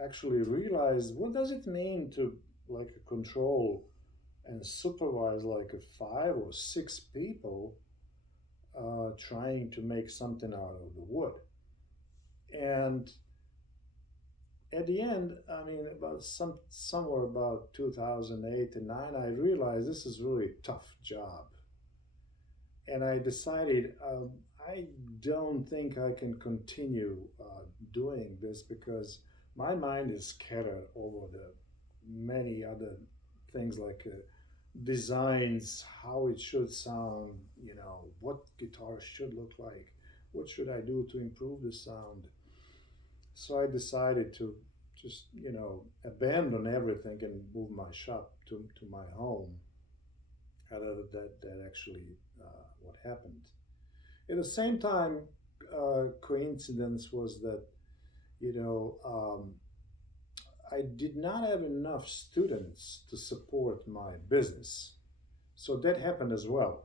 actually realized what does it mean to like control and supervise like a five or six people trying to make something out of the wood. And at the end, I mean, about somewhere about 2008 and 9, I realized this is really a tough job, and I decided I don't think I can continue doing this because my mind is scattered over the many other things like designs, how it should sound, what guitar should look like, what should I do to improve the sound. So I decided to just, abandon everything and move my shop to my home. However, that actually what happened. At the same time, coincidence was that, you know, um, I did not have enough students to support my business. So that happened as well.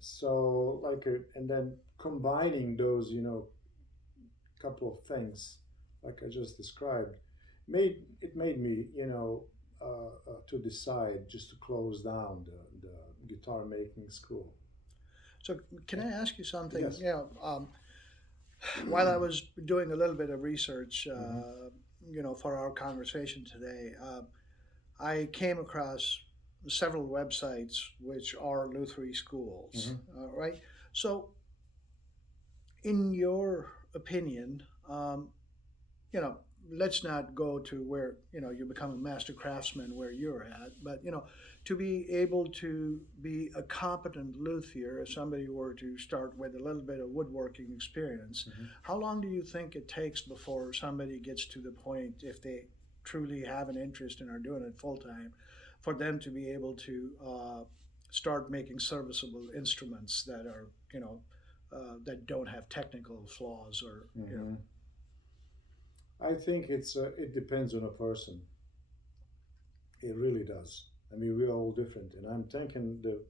So, and then combining those, couple of things, like I just described, made me, to decide just to close down the guitar making school. So, can I ask you something? Yes. While I was doing a little bit of research, Hmm. for our conversation today, I came across several websites which are Lutherie schools, Hmm. right? So, in your opinion, you know, let's not go to where you become a master craftsman where you're at, but to be able to be a competent luthier, if somebody were to start with a little bit of woodworking experience, Hmm. how long do you think it takes before somebody gets to the point, if they truly have an interest and are doing it full time, for them to be able to start making serviceable instruments that are that don't have technical flaws or Hmm. I think it depends on a person. It really does. I mean, we're all different, and I'm thinking the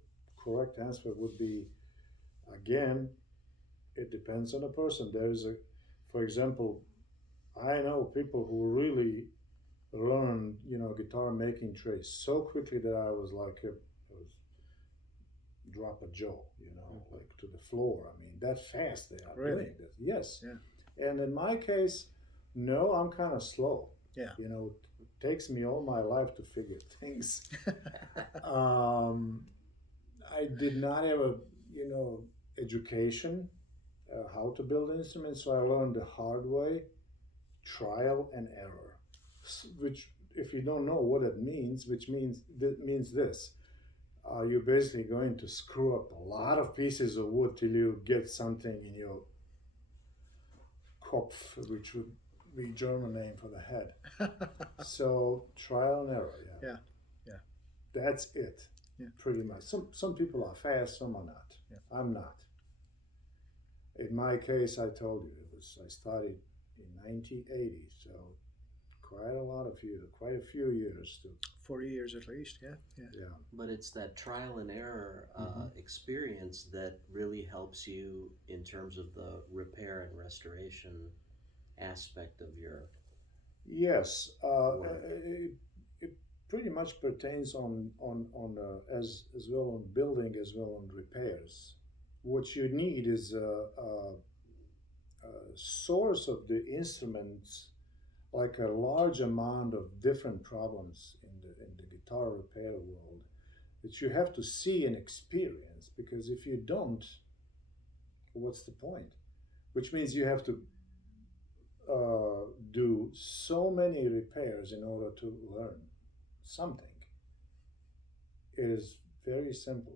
correct answer would be again, it depends on a person. For example, I know people who really learn, guitar making trade so quickly that I was like, I was drop a jaw, like to the floor. I mean, that fast they are really. doing this. Yes. Yeah. And in my case, no, I'm kind of slow. Yeah. It takes me all my life to figure things. um, I did not have a, education how to build instruments, so I learned the hard way, trial and error. Which, if you don't know what it means, which means this: you're basically going to screw up a lot of pieces of wood till you get something in your Kopf, which would be German name for the head. So trial and error, yeah. Yeah. Yeah. That's it, Yeah. pretty much. Some people are fast, some are not. Yeah. I'm not. In my case, I told you I started in 1980, so quite a few years to 40 years at least. Yeah. Yeah. yeah. But it's that trial and error Hmm. experience that really helps you in terms of the repair and restoration aspect of your Yes, work. it pretty much pertains on as well on building as well on repairs. What you need is a source of the instruments, like a large amount of different problems in the guitar repair world that you have to see and experience. Because if you don't, what's the point? Which means you have to do so many repairs in order to learn something. It is very simple.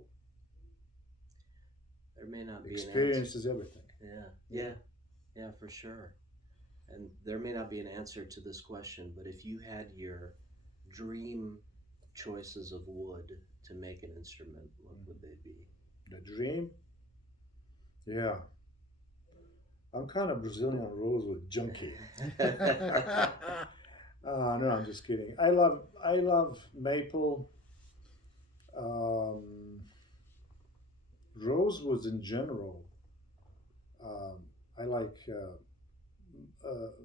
There may not be an answer. Experience is everything. Yeah, Yeah. yeah, yeah, for sure. And there may not be an answer to this question, but if you had your dream choices of wood to make an instrument, what would they be? The dream, yeah. I'm kind of Brazilian rose with junkie. No, I'm just kidding. I love maple. Um, Rosewoods in general, I like.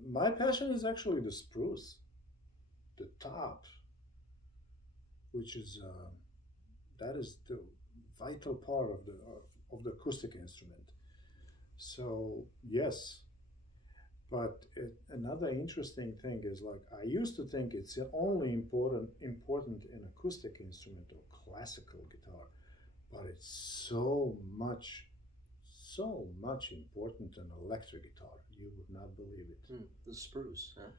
My passion is actually the spruce, the top, which is that is the vital part of the acoustic instrument. So yes, but another interesting thing is like I used to think it's only important in acoustic instrument or classical guitar, but it's so much important in electric guitar. You would not believe it. The spruce, huh?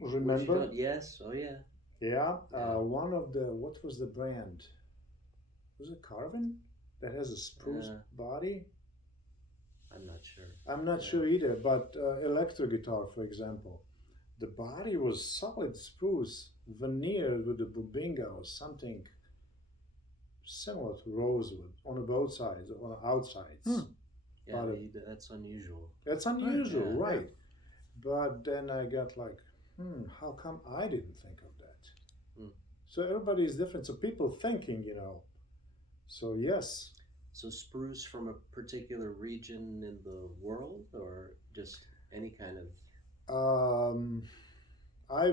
Remember? Yes. Oh yeah. Yeah, Yeah. one of the what was the brand? Was it Carvin that has a spruce body? I'm not sure. I'm not Yeah. sure either, but electric guitar, for example, the body was solid spruce, veneered with a bubinga or something similar to rosewood on both sides, on the outsides. Yeah, But that's unusual. that's unusual, Yeah. right? But then I got like, how come I didn't think of that? So everybody is different. So people thinking, So yes, So spruce from a particular region in the world, or just any kind of? um, I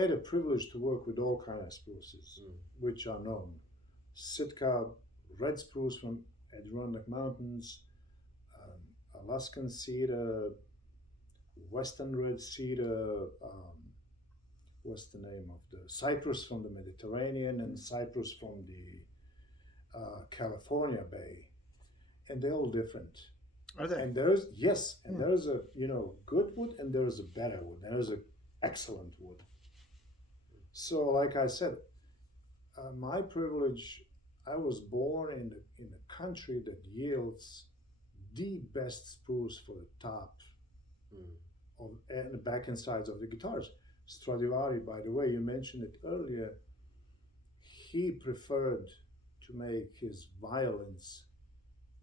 had a privilege to work with all kind of spruces, which are known. Sitka red spruce from Adirondack Mountains, Alaskan cedar, western red cedar. What's the name of the cypress from the Mediterranean and cypress from the California Bay, and they're all different. Are they? And there's there's a good wood and there's a better wood. There's a excellent wood. So, like I said, my privilege. I was born in a country that yields the best spruce for the top of and the back and sides of the guitars. Stradivari, by the way, you mentioned it earlier. He preferred to make his violins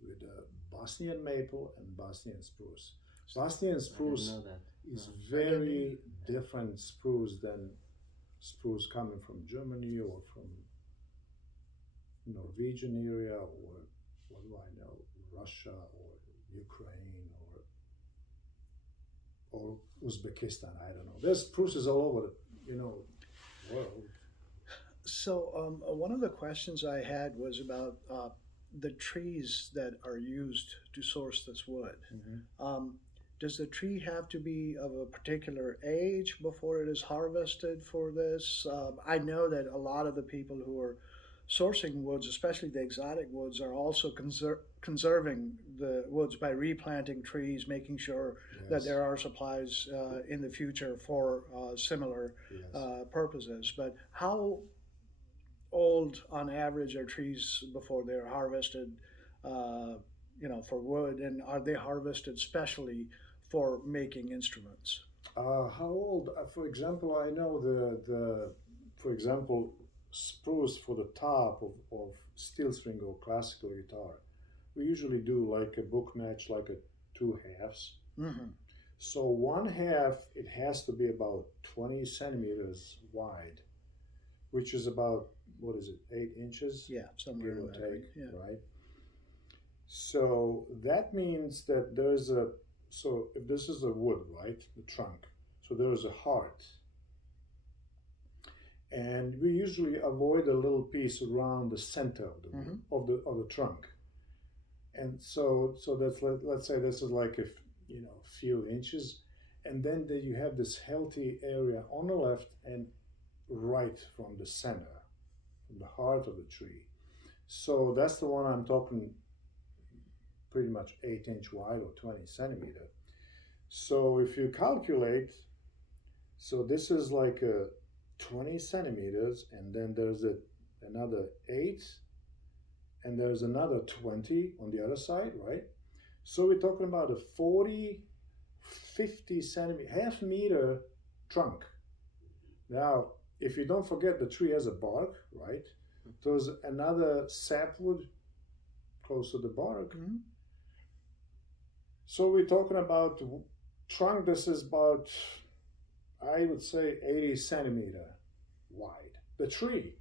with Bosnian maple and Bosnian spruce. Bosnian spruce is very different spruce than spruce coming from Germany or from Norwegian area or what do I know, Russia or Ukraine or Uzbekistan. I don't know. There's spruces all over the world. So one of the questions I had was about the trees that are used to source this wood. Does the tree have to be of a particular age before it is harvested for this? I know that a lot of the people who are sourcing woods, especially the exotic woods, are also conserving the woods by replanting trees, making sure that there are supplies in the future for similar purposes. But how old on average are trees before they're harvested for wood, and are they harvested specially for making instruments? How old? For example, I know for example, spruce for the top of steel string or classical guitar. We usually do like a book match, like a two halves. So one half, it has to be about 20 centimeters wide, which is about, 8 inches? Yeah, somewhere give or in that take, range, yeah. right? So that means that so if this is a wood, right, the trunk, so there's a heart. And we usually avoid a little piece around the center of the of the trunk. And so that's, let's say this is like a few inches, and then you have this healthy area on the left and right from the center, from the heart of the tree. So that's the one I'm talking, pretty much 8-inch wide or 20 centimeter. So if you calculate, so this is like a 20 centimeters, and then there's another 8, and there's another 20 on the other side, right? So we're talking about a 40, 50 centimeter, half meter trunk. Now, if you don't forget, the tree has a bark, right? There's another sapwood close to the bark. So we're talking about trunk. This is about, I would say, 80 centimeter wide. The tree.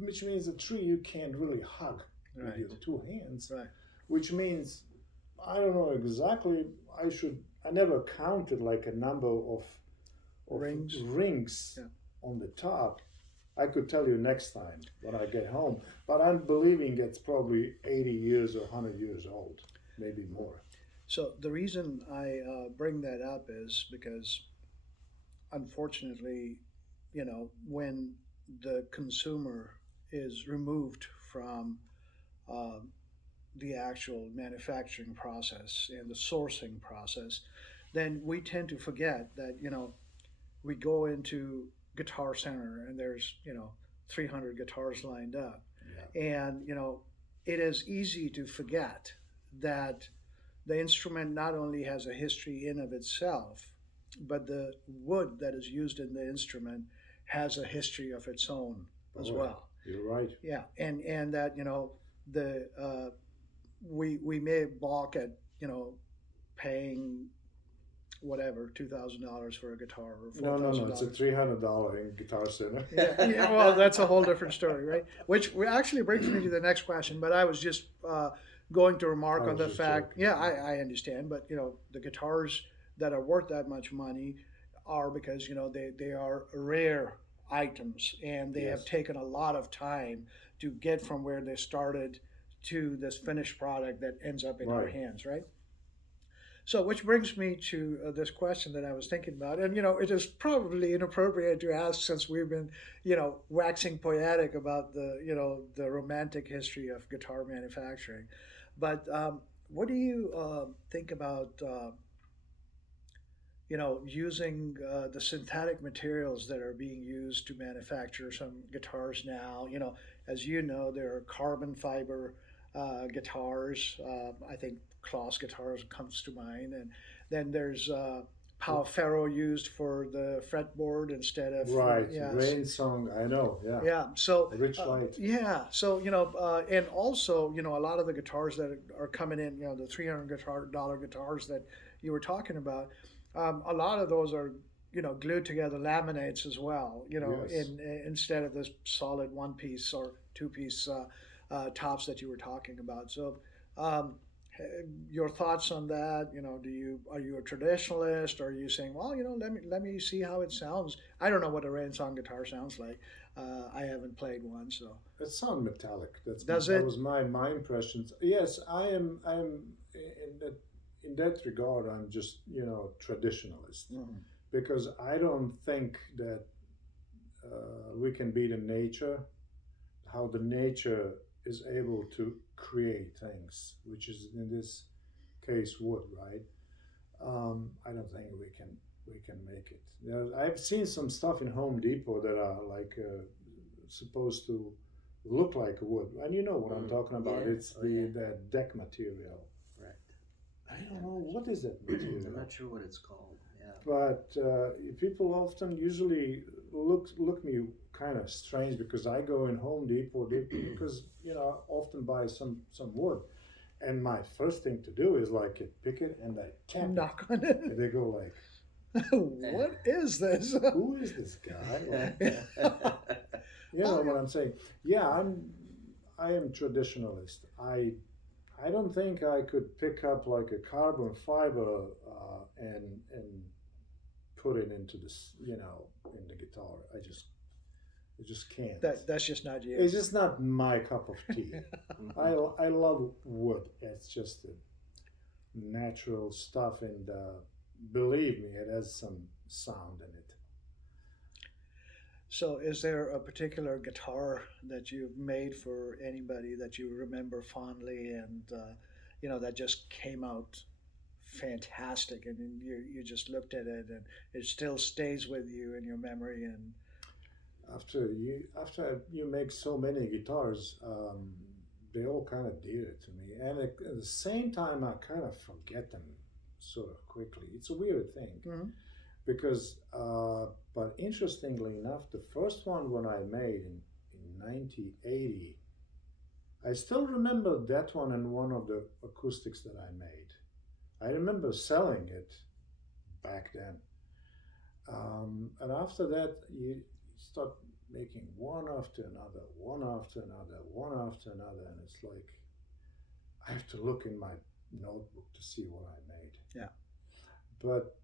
which means a tree you can't really hug with Right. your two hands. Right. Which means I don't know exactly. I never counted like a number of Rings. Yeah. on the top. I could tell you next time when I get home, but I'm believing it's probably 80 years or 100 years old, maybe more. So the reason I bring that up is because, unfortunately, when the consumer is removed from uh, the actual manufacturing process and the sourcing process, then we tend to forget that, we go into Guitar Center and there's, 300 guitars lined up. Yeah. And, it is easy to forget that the instrument not only has a history in of itself, but the wood that is used in the instrument has a history of its own as Oh, well. You're right. Yeah, and that the we may balk at paying whatever $2,000 for a guitar or No, no, no. $4,000. It's a $300 in Guitar Center. Yeah, well, that's a whole different story, right? Which actually brings me to the next question. But I was just going to remark I on was the just fact. joking. Yeah, I understand, but the guitars that are worth that much money are because they are rare items, and they have Yes. taken a lot of time to get from where they started to this finished product that ends up in our Right. hands, right? So, which brings me to this question that I was thinking about, and it is probably inappropriate to ask since we've been, waxing poetic about the romantic history of guitar manufacturing. But what do you think about, using the synthetic materials that are being used to manufacture some guitars now? As you know, there are carbon fiber guitars. I think Kloss guitars comes to mind, and then there's Pau Ferro used for the fretboard instead of Right. yeah, Rain Song. I know. Yeah. yeah. So Rich light. yeah, so and also a lot of the guitars that are coming in, the $300 guitars that you were talking about, a lot of those are glued together laminates as well. Yes. Instead of this solid one piece or two piece tops that you were talking about. So, um, your thoughts on that? Are you a traditionalist, or are you saying, well, let me see how it sounds? I don't know what a rain song guitar sounds like. I haven't played one, so It sounds metallic. does That it? was my impressions. Yes, I am. In that regard. I'm just traditionalist Mhm. because I don't think that we can beat in nature. How the nature is able to create things, which is in this case wood, right? I don't think we can make it. I've seen some stuff in Home Depot that are like supposed to look like wood, and you know what I'm talking about. Yeah. It's Oh, yeah. that deck material. Right. I don't know what is that material. I'm not sure what it's called. Yeah. But people often usually look me kind of strange because I go in Home Depot because I often buy some wood, and my first thing to do is like pick it and I tap it, Knock on and it. they go like, What is this? "Who is this guy?" You know Oh, what I'm saying? Yeah, I am traditionalist. I don't think I could pick up like a carbon fiber and put it into this, in the guitar. I just can't. that's just not you. It's just not my cup of tea. Mhm. I love wood. It's just a natural stuff, and believe me, it has some sound in it. So, is there a particular guitar that you've made for anybody that you remember fondly, and that just came out fantastic, and you just looked at it, and it still stays with you in your memory? And After you make so many guitars, they all kind of dear to me, and at the same time, I kind of forget them sort of quickly. It's a weird thing Mhm. because, but interestingly enough, the first one when I made in 1980, I still remember that one and one of the acoustics that I made. I remember selling it back then. And after that, you start making one after another, one after another, one after another, and it's like I have to look in my notebook to see what I made. Yeah. But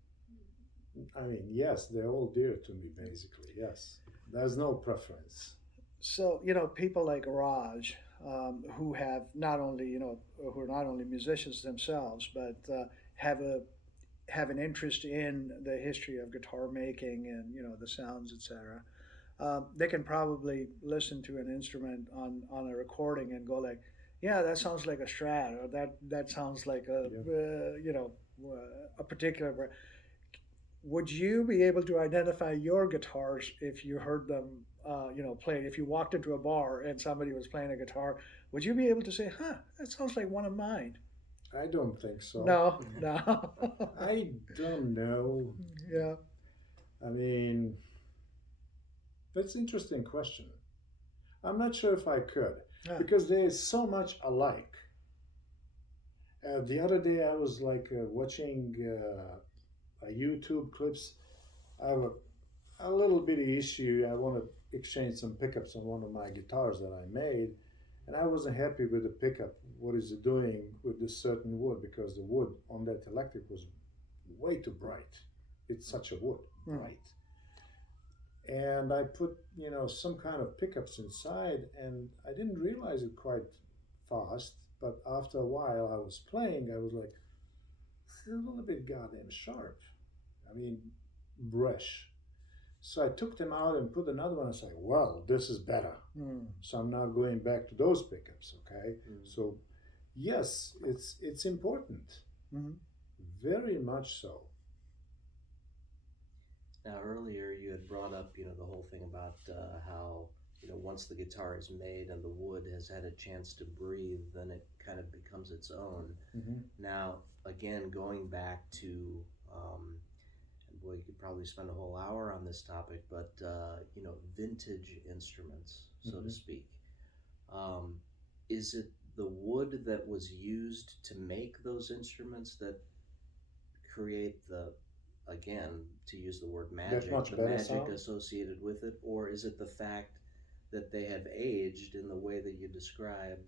I mean, yes, they're all dear to me, basically. Yes, there's no preference. So, people like Raj, who have not only, who are not only musicians themselves, but have an interest in the history of guitar making and, the sounds, etc. They can probably listen to an instrument on a recording and go like, yeah, that sounds like a Strat, or that sounds like a particular. Would you be able to identify your guitars if you heard them, played? If you walked into a bar and somebody was playing a guitar, would you be able to say, "Huh, that sounds like one of mine"? I don't think so. No, no. I don't know. Yeah. I mean, that's an interesting question. I'm not sure if I could, because there is so much alike. The other day I was like watching YouTube clips. I have a little bitty issue. I want to exchange some pickups on one of my guitars that I made, and I wasn't happy with the pickup. What is it doing with this certain wood? Because the wood on that electric was way too bright. It's such a wood, bright. And I put, some kind of pickups inside, and I didn't realize it quite fast. But after a while, I was playing. I was like, it's a little bit goddamn sharp. I mean, brash. So I took them out and put another one. I was like, well, this is better. So I'm not going back to those pickups. Okay. So yes, it's important. Very much so. Now, earlier you had brought up, the whole thing about how, once the guitar is made and the wood has had a chance to breathe, then it kind of becomes its own. Now, again, going back to, and boy, you could probably spend a whole hour on this topic, but, vintage instruments, so to speak. Is it the wood that was used to make those instruments that create again, to use the word magic, the magic sound associated with it, or is it the fact that they have aged in the way that you describe,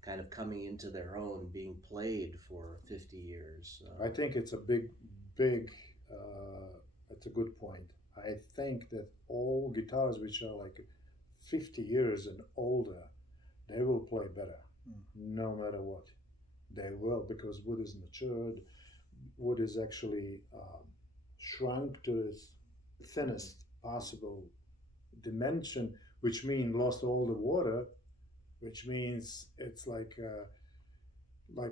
kind of coming into their own, being played for 50 years? I think it's a big, that's a good point. I think that all guitars which are like 50 years and older, they will play better, no matter what. They will, because wood is matured. Wood is actually shrunk to its thinnest possible dimension, which means lost all the water, which means it's like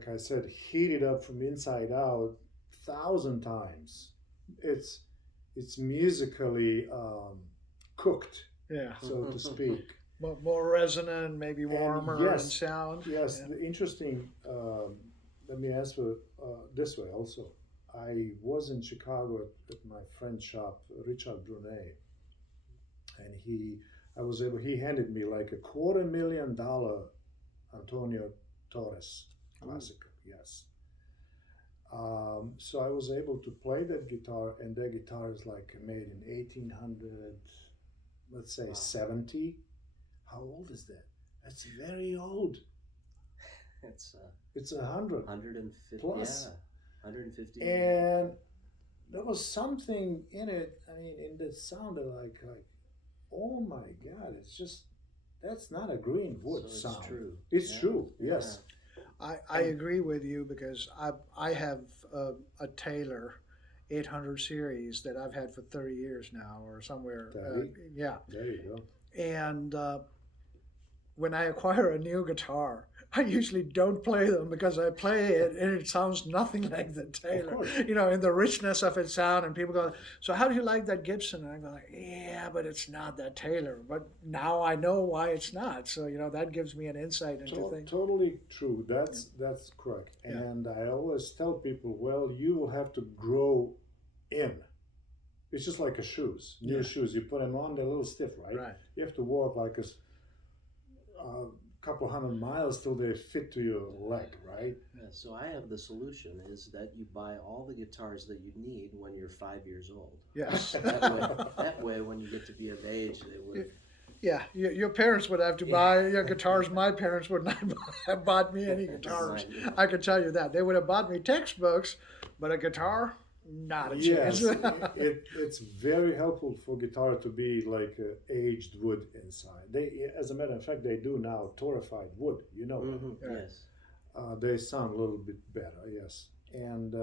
I said, heated up from inside out 1,000 times. It's musically cooked, so to speak. More resonant, maybe warmer in sound. Yes, interesting. Let me answer this way also. I was in Chicago at my friend's shop, Richard Brunet, and he handed me like $250,000 Antonio Torres classical. Yes. So I was able to play that guitar, and that guitar is like made in 1800, let's say 70. How old is that? That's very old. It's 100. 150 plus. Yeah, 150. And there was something in it. I mean, in the sound of like, oh my God! It's just that's not a green wood sound. It's true. It's true. Yes. I agree with you, because I have a Taylor 800 series that I've had for 30 years now, or somewhere. Yeah. There you go. And when I acquire a new guitar, I usually don't play them, because I play it and it sounds nothing like the Taylor, in the richness of its sound. And people go, so how do you like that Gibson? And I go like, yeah, but it's not that Taylor. But now I know why it's not. So, that gives me an insight into things. Totally true. That's correct. Yeah. And I always tell people, well, you will have to grow in. It's just like a shoes, new shoes. You put them on, they're a little stiff, right? You have to walk like a couple hundred miles till they fit to your leg, right? Yeah, so I have the solution is that you buy all the guitars that you need when you're 5 years old. Yes. That way, when you get to be of age, they would. Yeah, your parents would have to buy your guitars. My parents would not have bought me any guitars. Right, yeah. I can tell you that. They would have bought me textbooks, but a guitar, not a Yes, chance. it's very helpful for guitar to be like aged wood inside. They, as a matter of fact, they do now torrefied wood. You know, Mhm, Yeah. Yes. they sound a little bit better. Yes, and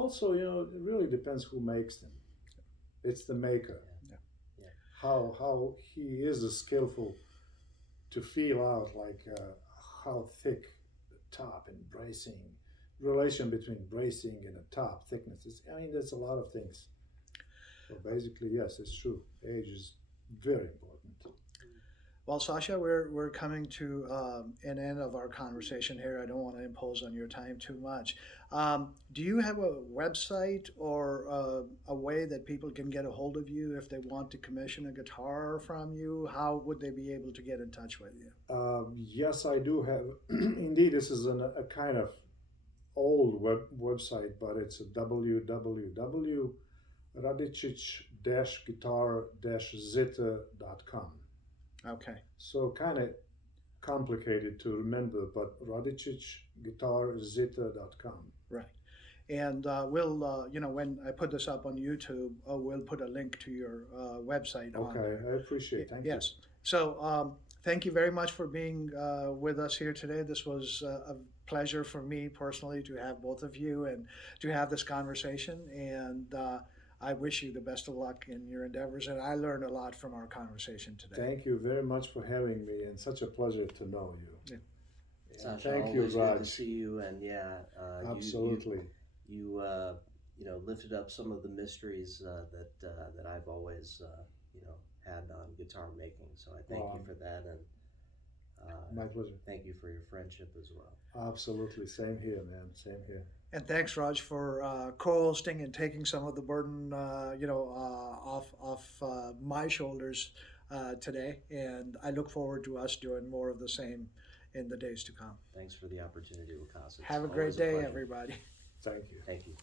also it really depends who makes them. It's the maker. Yeah. Yeah. How he is skillful to feel out like how thick the top and bracing relation between bracing and the top thickness is. I mean, there's a lot of things. So basically, yes, it's true. Age is very important. Well, Sasha, we're coming to an end of our conversation here. I don't want to impose on your time too much. Do you have a website or a way that people can get a hold of you if they want to commission a guitar from you? How would they be able to get in touch with you? Yes, I do have. Indeed, this is a kind of old website, but it's a www.radicic-guitar-zitter.com. Okay. So kind of complicated to remember, but radicic-guitar-zitter.com. Right. And we'll, when I put this up on YouTube, we'll put a link to your website on Okay, there. I appreciate it. Thank you. Yes. So thank you very much for being with us here today. This was a pleasure for me personally to have both of you and to have this conversation. And I wish you the best of luck in your endeavors. And I learned a lot from our conversation today. Thank you very much for having me, and such a pleasure to know you. Yeah. And Sasha, thank you, always good to Raj. see you, and Absolutely. you lifted up some of the mysteries that I've always had on guitar making. So I thank Wow. you for that, and My pleasure. thank you for your friendship as well. Absolutely. Same here, man. Same here. And thanks, Raj, for co-hosting and taking some of the burden, off my shoulders today. And I look forward to us doing more of the same in the days to come. Thanks for the opportunity, Lukas. It's Have a always great day, pleasure. everybody. Thank you. Thank you.